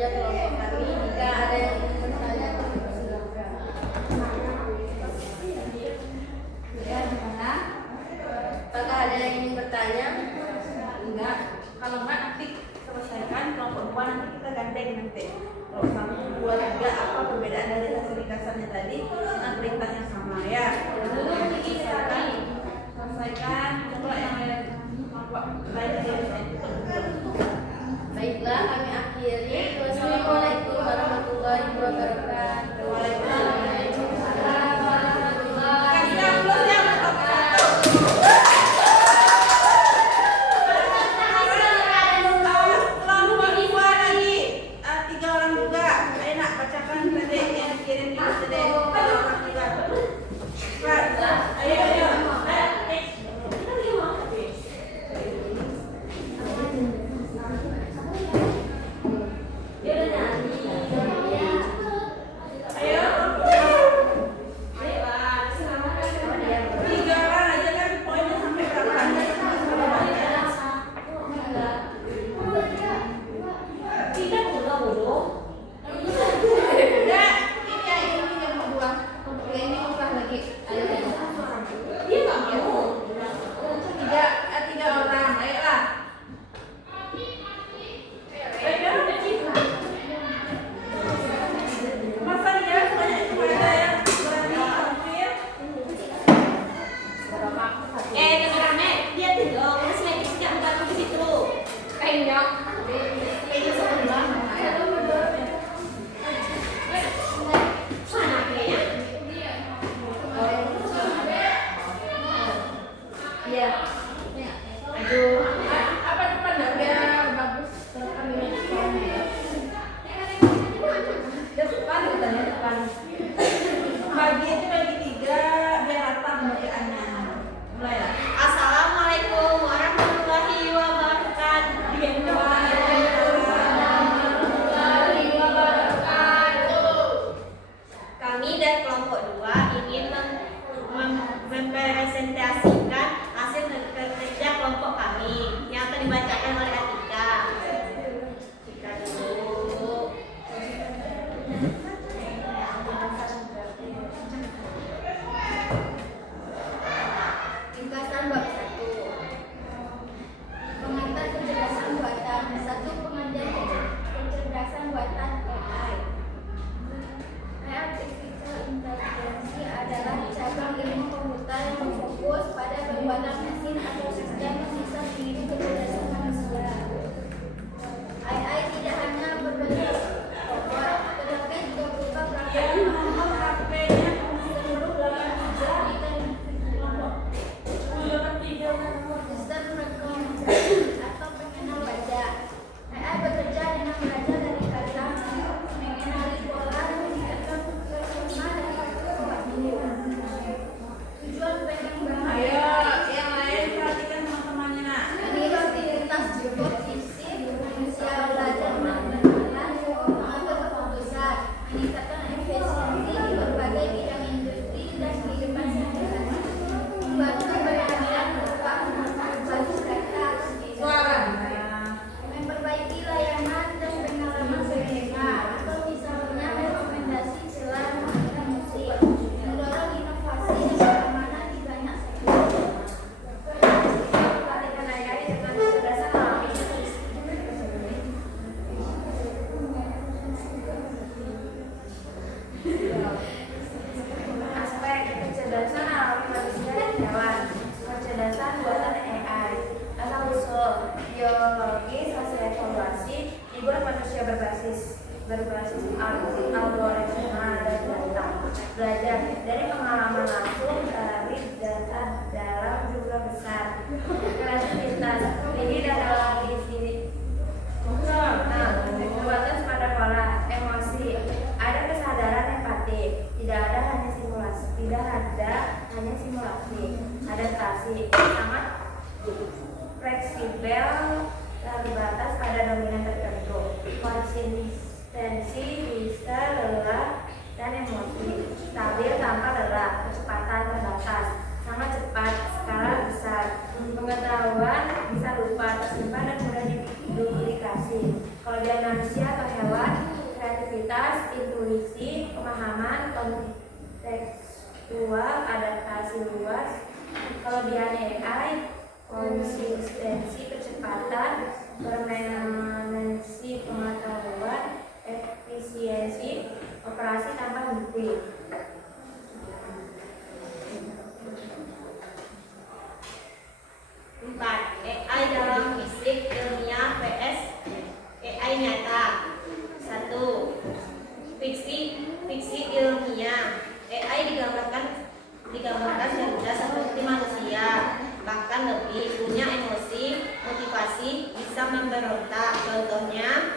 kerja kelompok kami. Jika ada yang ingin bertanya, silakan. Ya, gimana? Apakah ada yang ingin bertanya? Enggak. Kalau enggak nanti selesaikan kelompok 2 nanti kita gandeng nanti. Kalau 1, 2, 3 apa perbedaan dari hasil ringkasannya tadi dengan perintah yang sama ya. Silakan selesaikan. Coba yang lain Baiklah, kami akhiri. Wassalamualaikum warahmatullahi wabarakatuh. Waalaikumsalam warahmatullahi Assalamualaikum warahmatullahi wabarakatuh. Kami dari kelompok 2 ingin mempresentasikan hasil kerja kelompok kami yang akan dibacakan oleh Atika. Atika dulu. Ringkasan bab 1. Pengantar kecerdasan buatan. 1. Pengajian kecerdasan buatan AI. Artificial intelligence adalah cabang ilmu komputer yang berfokus pada pembuatan mesin atau sistem yang bisa kecerdasan manusia. AI tidak hanya berbentuk robot, tetapi juga berupa perangkat sistem rekomendasi atau pengenal wajah. AI bekerja dengan belajar dari kata, mengenali pola, meningkatkan persona dan waktu. Tujuan pengembangan Ayo, yang lain perhatikan teman-temannya nak. aktivitas kognitif manusia belajar mengenal mengatur keputusan, meningkatkan efisiensi di berbagai bidang industri dan kehidupan sehari-hari, membantu pengambilan penumpang bagus data, Suara. memperbaiki layanan dan pengalaman pengguna, atau misalnya rekomendasi celah menggunakan musik, mendorong inovasi dan keamanan di banyak sektor. Pelatihan AI dengan kecerdasan alami. Aspek kecerdasan alami manusia dan hewan. Kecerdasan buatan AI. Asal-usul biologi, sosial evaluasi, figur manusia berbasis algoritma dan data. Belajar dari pengalaman langsung dari data dalam jumlah besar. Kreativitas, ini dan dalam diri. Terbatas pada pola emosi. Ada kesadaran empati. Tidak ada hanya simulasi. Adaptasi sangat fleksibel, terbatas pada dominan tertentu. Konsistensi bisa lelah dan emosi. Stabil tanpa lelah. Kecepatan terbatas. Sangat cepat, skala besar. Pengetahuan bisa lupa, tersimpan dan mudah diduplikasi. kelebihan manusia atau hewan, kreativitas, intuisi, pemahaman, kontekstual, adaptasi luas. Kelebihan AI, konsistensi, kecepatan, permanensi pengetahuan, efisiensi, operasi tanpa henti. Empat, AI dalam fisik ilmiah vs AI nyata. 1. Fiksi ilmiah. AI digambarkan cerdas seperti manusia, bahkan lebih punya emosi, motivasi, bisa memberontak. Contohnya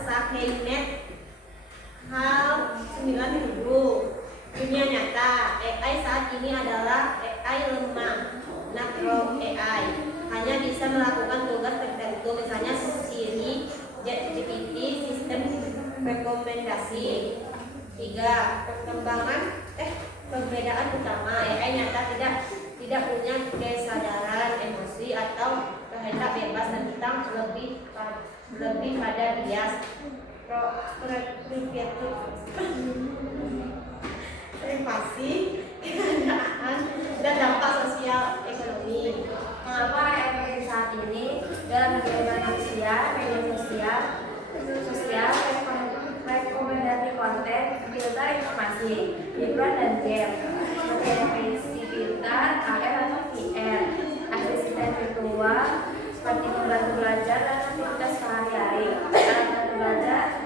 Skynet HAL 9000. Dunia nyata, AI saat ini adalah AI lemah, macro AI, hanya bisa melakukan tugas tertentu, misalnya Siri, ChatGPT, sistem rekomendasi. 3. Perbedaan utama, AI nyata tidak punya kesadaran, emosi atau kehendak bebas tentang lebih pada bias privasi, keadaan, dan dampak sosial ekonomi. Mengapa AI saat ini dalam kehidupan manusia, media sosial, rekomendasi konten, filter informasi, hiburan dan game, seperti televisi pintar, AR atau VR, asisten virtual, seperti membantu belajar dan aktivitas sehari-hari, alat bantu belajar,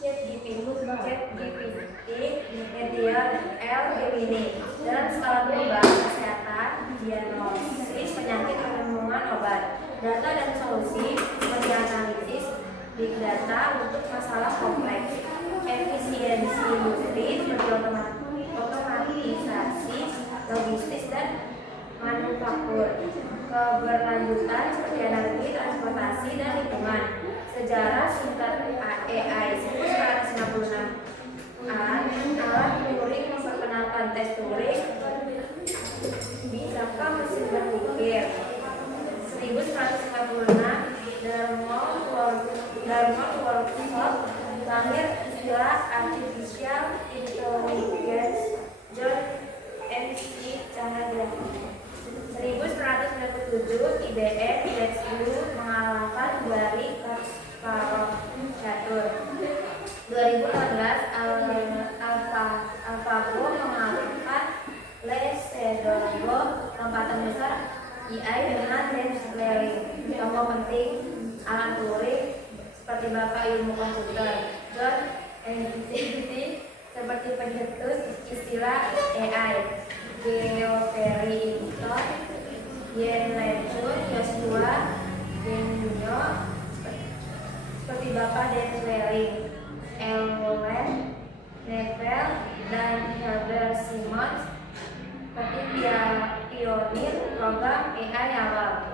ChatGPT, media L, Gemini, dalam skala global, kesehatan, diagnosis, penyakit, penemuan obat, data dan solusi, seperti analisis, big data untuk masalah kompleks, efisiensi industri, seperti otomatisasi, logistis, dan manufaktur, keberlanjutan, seperti energi, transportasi, dan lingkungan, sejarah singkat AI, 1956. Alat Turing memperkenalkan tes Turing. Bisakah mesin berpikir? 1956. Darmon Workshop lahir istilah artificial intelligence. John M.C. Chandra. 1997 IBM mengalahkan Gary Kasparov catur. 2018 AlphaGo mengalahkan Les Sedorgo, lompatan besar AI dengan James Larry. Tokoh penting Alan Turing seperti bapak ilmu komputer. John Edison seperti pencetus istilah AI. Geoffrey Hinton, Yen Lecun, Joshua Benio seperti bapak Dan Waring, Ellen Neville, dan Herbert Simons seperti pionir program AI awal.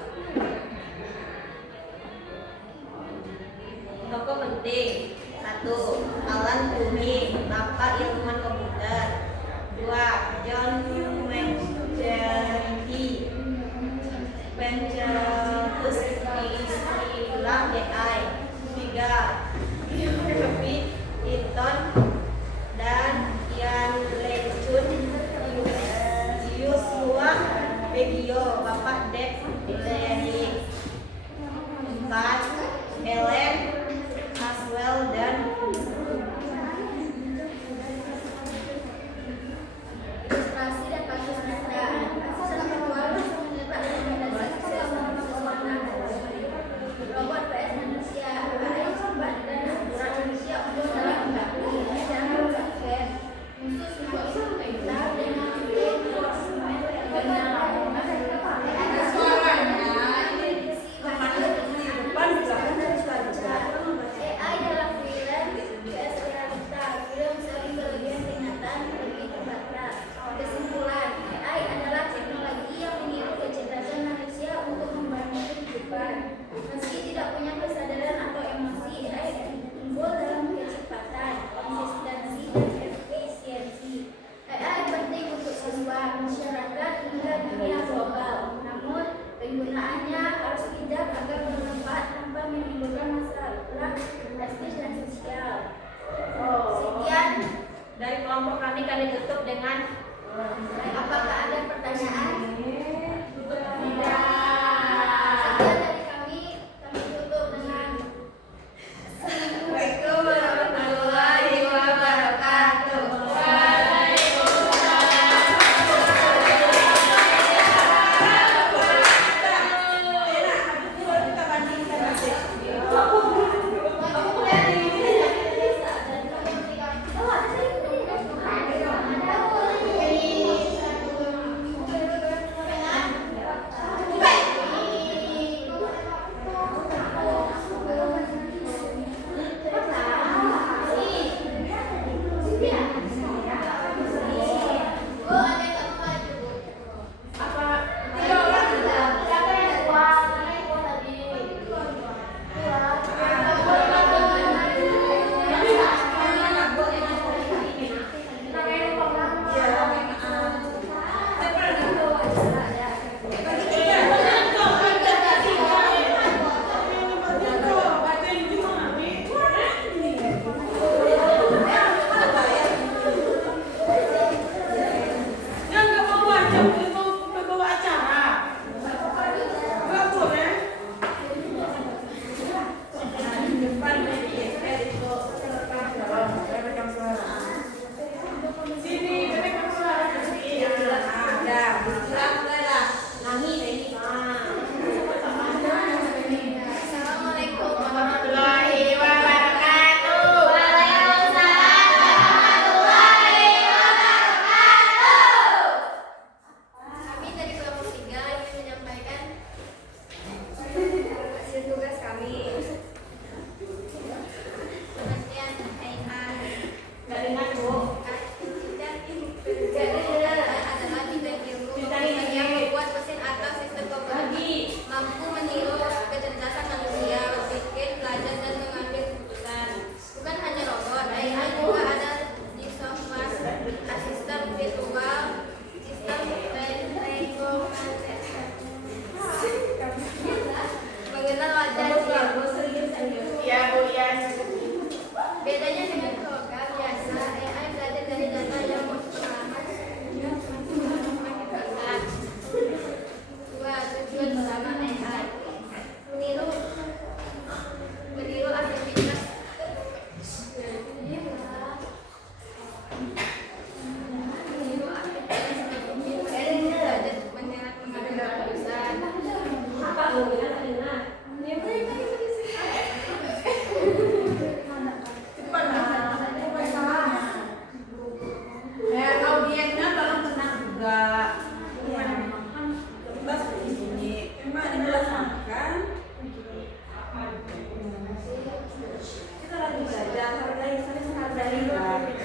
Tokoh penting. 1. Alan Turing, bapak ilmuwan komputer. 2. John McCarthy, pencetus istilah AI. 3. Geoffrey Hinton dan Ian Lecun, Joshua Bengio, bapak Deep Learning. 4. Ellen Haswell dan Ilustrasi dan kasus nyata. Asisten virtual menyebar rekomendasi robot vs manusia. AI cepat dan akurat, manusia unggul dalam mengakui dan mengakses khusus untuk kita dengan Ada suaranya. Ini tempatnya di depan, di belakang dari suara.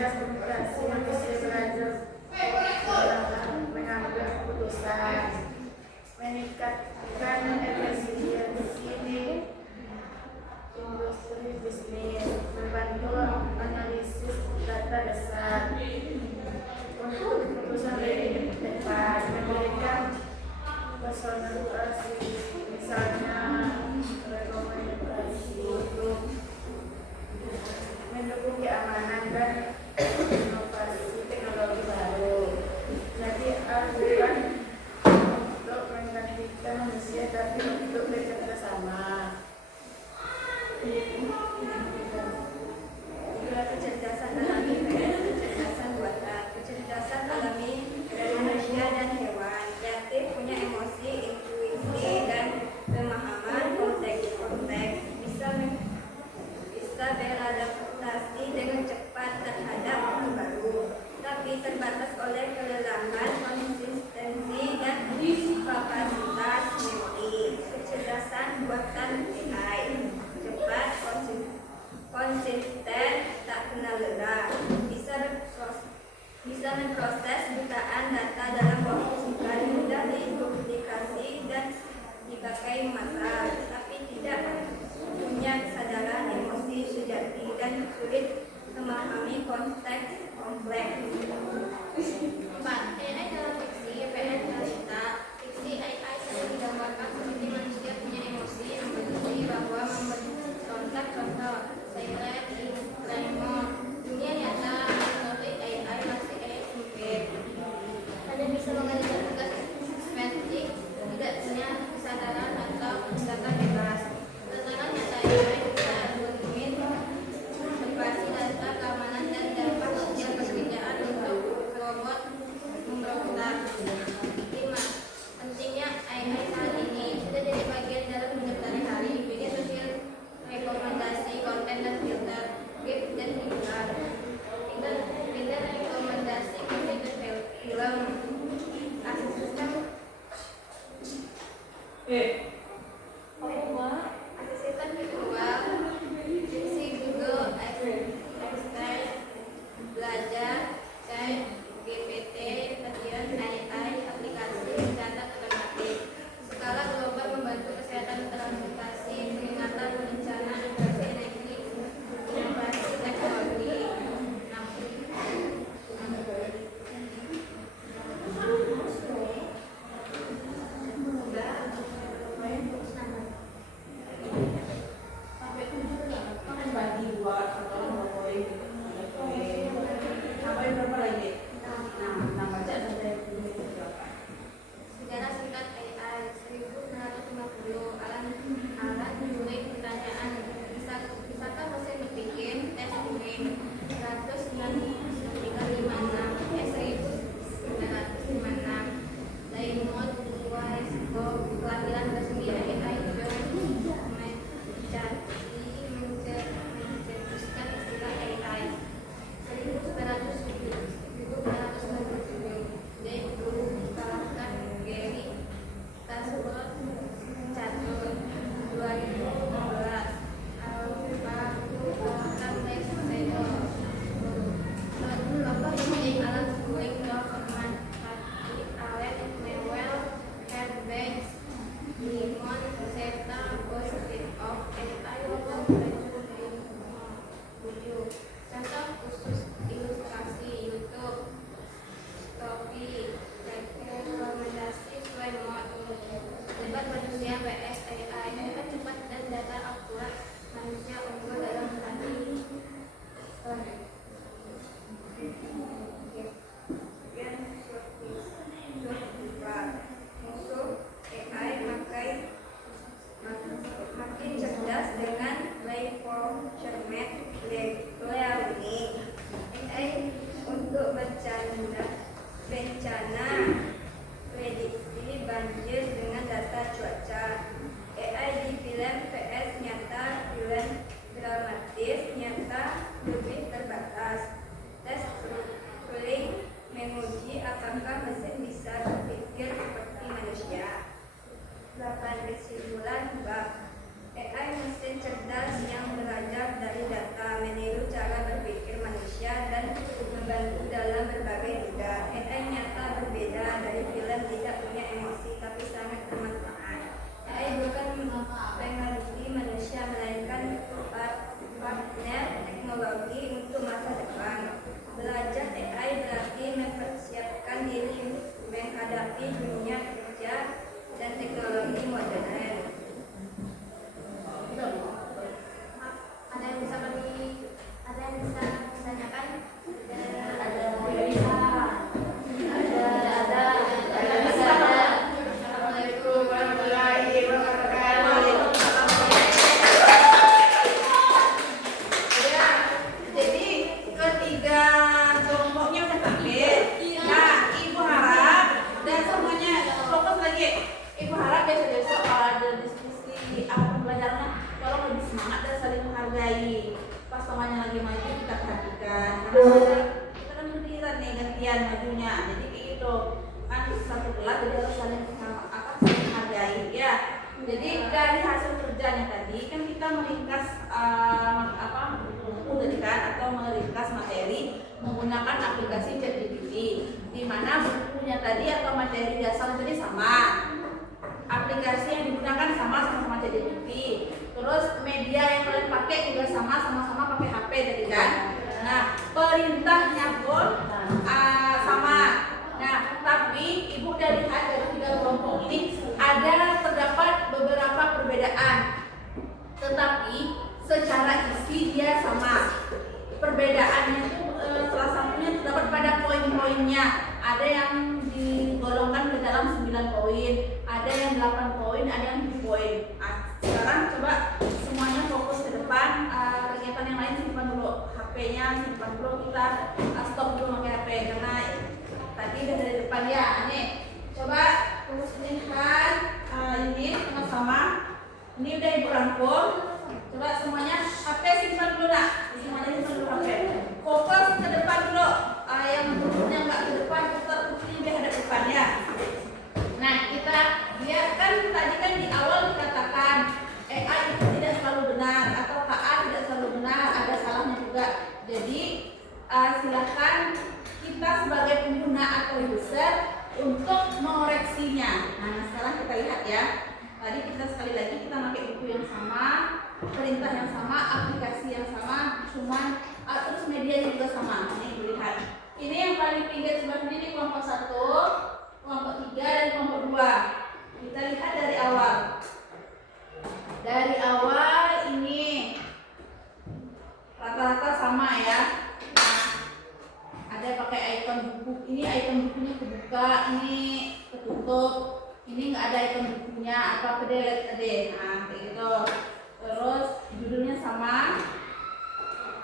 cerdas komunikasi yang bisa belajar mengambil keputusan, meningkatkan efisiensi industri bisnis, membantu analisis data dasar untuk keputusan lebih tepat, memberikan personalisasi, misalnya rekomendasi untuk mendukung keamanan dan inovasi teknologi baru. Jadi bukan untuk menggantikan manusia, tapi untuk bekerja sama. Itulah kecerdasan alami versus kecerdasan buatan. Kecerdasan alami dari manusia dan hewan. Kreatif, punya emosi, intuisi, dan pemahaman konteks. Bisa beradaptasi dengan cepat terhadap hal baru, tapi terbatas oleh kelelahan, konsistensi, dan kapasitas memori. Kecerdasan buatan AI cepat, konsisten, tak kenal lelah, bisa memproses jutaan data dalam waktu singkat, mudah diduplikasi dan dipakai massal, tapi tidak punya kesadaran emosi sejati dan sulit memahami konteks kompleks. 4. AI dalam fiksi, PN realita. Fiksi AI sering digambarkan seperti manusia punya emosi, empati, bahwa membentuk contoh Silent Lemon. Dunia nyata metode AI masih sempit. Hanya bisa mengerjakan tugas semantik, tidak punya kesadaran atau data bebas. Tantangan nyata AI bisa algoritmin, privasi data, keamanan, dan dampak sosial pekerjaan untuk robot memberontak. 5. Pentingnya AI saat ini sudah jadi bagian dalam hidup sehari-hari. Media sosial, rekomendasi konten dan filter, game dan hiburan. Tidak rekomendasi musik dan film. Asisten virtual, fiksi Google Assistant, belajar, Chat GPT, kajian AI, aplikasi data otomatis. Skala global membantu kesehatan, transportasi, peringatan bencana, integrasi energi, inovasi teknologi. 5. saling menghargai. Pas temannya lagi maju kita perhatikan. Karena kita kan giliran nih gantian majunya. Jadi kayak gitu. Kan satu kelas jadi harus saling saling menghargai ya. Jadi dari hasil kerjanya tadi kan kita meringkas buku tadi kan atau meringkas materi menggunakan aplikasi ChatGPT, di mana bukunya tadi atau materi dasar tadi sama, aplikasi yang digunakan sama-sama ChatGPT, terus media yang kalian pakai juga sama-sama pakai HP tadi kan. Nah perintahnya pun sama. Nah tapi ibu dari tiga kelompok ini terdapat beberapa perbedaan, tetapi secara isi dia sama. Perbedaannya itu salah satunya terdapat pada poin-poinnya. Ada yang digolongkan ke dalam 9 poin, ada yang 8 poin, ada yang 7 poin. Sekarang coba semuanya fokus ke depan. Kegiatan yang lain simpan dulu, HP-nya simpan dulu, kita stop dulu pakai HP karena tadi udah dari depan ya. Nih coba lihat ini sama-sama. Ini udah ibu rangkum. Coba semuanya HP simpan dulu nak. Semuanya simpan dulu HP. Fokus ke depan dulu. Yang bukunya nggak ke depan, putar bukunya biar hadap depan ya. Nah kita lihat kan tadi kan di awal dikatakan AI itu tidak selalu benar atau KA tidak selalu benar, ada salahnya juga. Jadi silakan kita sebagai pengguna atau user untuk mengoreksinya. Nah sekarang kita lihat ya. Tadi kita sekali lagi kita pakai buku yang sama, perintah yang sama, aplikasi yang sama, cuman terus media juga sama. Ini dilihat. Ini yang paling pinggir sebelah ini kelompok 1, kelompok 3 dan kelompok 2. Kita lihat dari awal. Dari awal ini rata-rata sama ya. Nah, ada pakai ikon buku. Ini ikon bukunya kebuka, ini ketutup. Ini nggak ada ikon bukunya atau delete tadi. Nah, kayak gitu. Terus judulnya sama.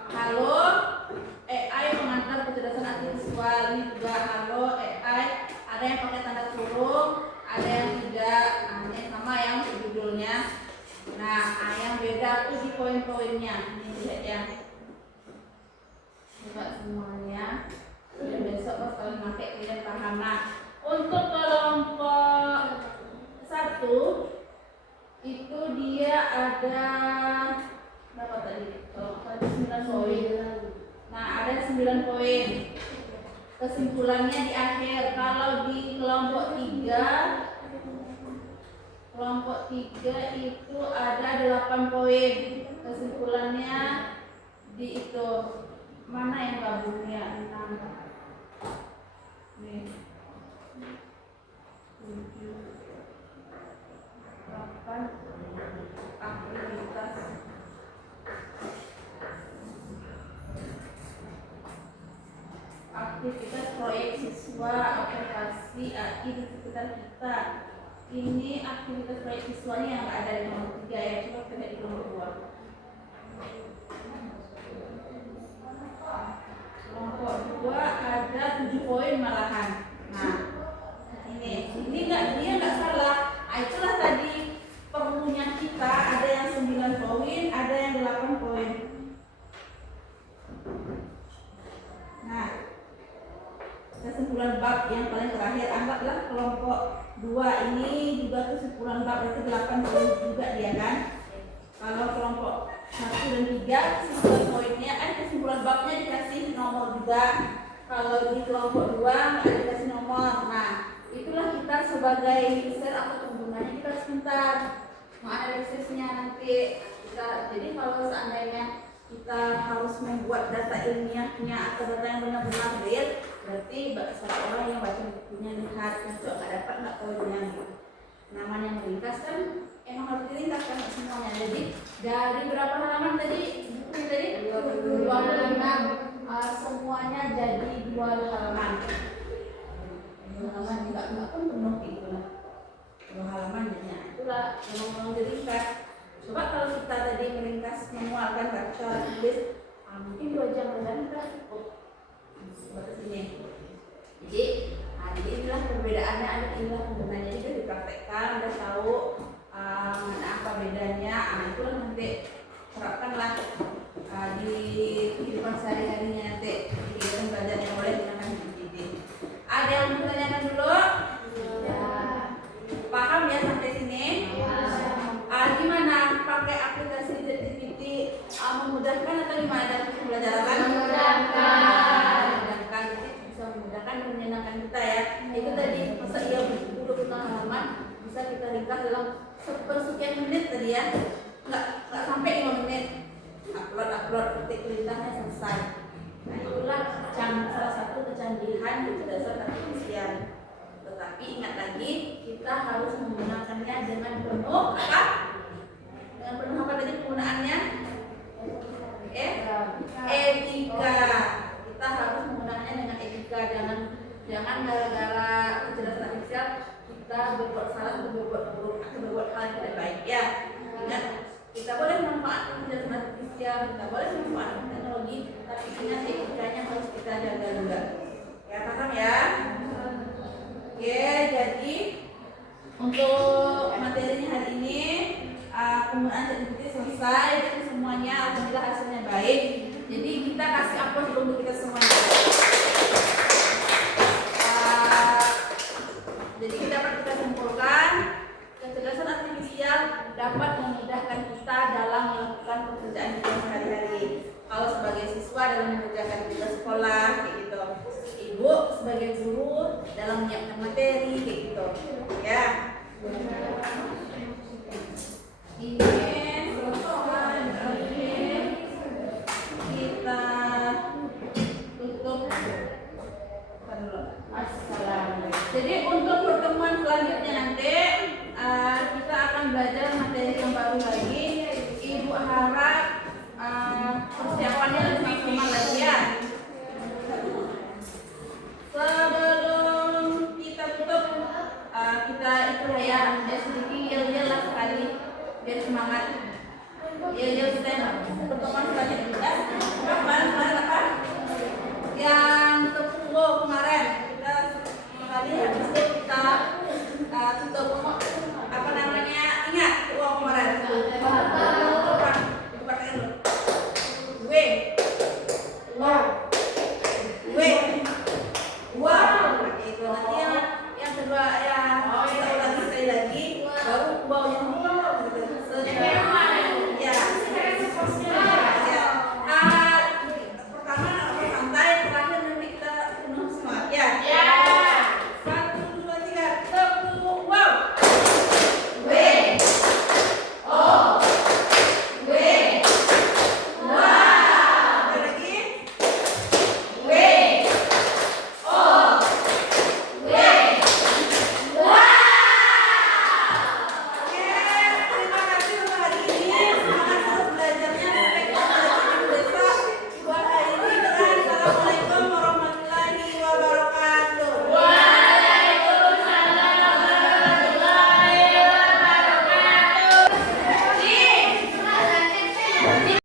Halo AI mengantar kecerdasan artifisial. Ini juga halo AI. Ada yang pakai tanda kurung, ada yang tidak. Nah, ini sama yang judulnya. Nah, yang beda tuh di poin-poinnya. Ini lihat ya. Coba semuanya. Dan besok pas kalian pakai kalian paham. Nah, untuk kelompok 1 itu dia ada berapa tadi? Kelompok 9 poin. Nah, ada 9 poin. Kesimpulannya di akhir. Kalau di kelompok 3 itu ada 8 poin. Kesimpulannya di itu. Mana yang gabungnya? 6. Nih. 7, 8 aktivitas. Aktivitas proyek siswa aplikasi AI di sekitar kita. Ini aktivitas proyek siswanya yang ada di nomor 3 ya. Coba kita lihat di nomor 2. Kelompok 2 ada 7 poin malahan. Nah, ini nggak salah. Itulah tadi perlunya kita, ada yang 9 poin, ada yang 8 poin. Nah, kesimpulan bab yang paling terakhir, anggaplah kelompok 2 ini juga kesimpulan bab, berarti 8 poin juga dia kan. Kalau kelompok 1 dan 3 kesimpulan poinnya, kesimpulan babnya dikasih nomor juga. Kalau di kelompok 2 nggak dikasih nomor. Nah, itulah kita sebagai user atau penggunanya kita harus pintar menganalisisnya nanti. Jadi kalau seandainya kita harus membuat data ilmiahnya atau data yang benar-benar real, berarti satu orang yang baca bukunya lihat untuk nggak dapat nggak poinnya. Namanya meringkas kan emang harus diringkaskan semuanya. Jadi dari berapa halaman tadi bukunya tadi? 2 halaman. Semuanya jadi 2 halaman. 2 halaman enggak pun penuh gitu lah. 2 halaman jadinya. Itulah yang mau diringkas. Coba kalau kita tadi meringkas memualkan baca tulis, mungkin 2 jam dan udah cukup. Seperti sini. Jadi inilah perbedaannya, inilah penggunanya juga dipraktekkan, udah tahu mana apa bedanya. Itulah nanti terapkanlah di kehidupan sehari-harinya nanti di kegiatan belajar yang boleh digunakan ChatGPT. Ada yang mau ditanyakan dulu? Paham ya sampai sini? Gimana pakai aplikasi ChatGPT memudahkan atau gimana dalam pembelajaran? Memudahkan, jadi bisa memudahkan dan menyenangkan kita ya. Itu tadi masa iya buku halaman bisa kita ringkas dalam sepersekian menit tadi ya. Nggak sampai 5 menit. Upload ketik perintahnya selesai. Nah itulah salah satu kecanggihan kecerdasan artifisial. Tetapi ingat lagi, kita harus menggunakannya dengan penuh apa? Dengan penuh apa tadi penggunaannya? Etika. Kita harus menggunakannya dengan etika. Jangan gara-gara kecerdasan artifisial kita berbuat salah atau berbuat buruk atau berbuat hal yang tidak baik ya. Ingat, kita boleh memanfaatkan kecerdasan artifisial, kita boleh memanfaatkan teknologi, tapi ingat etikanya harus kita jaga juga. Ya paham ya? Oke, jadi untuk materinya hari ini penggunaan ChatGPT selesai dan semuanya alhamdulillah hasilnya baik. Jadi kita kasih aplaus dulu untuk kita semuanya. Jadi dapat kita simpulkan kecerdasan artifisial dapat memudahkan kita dalam melakukan pekerjaan kita sehari-hari. Kalau sebagai siswa dalam mengerjakan tugas sekolah kayak gitu, ibu sebagai guru dalam menyiapkan materi kayak gitu, ya.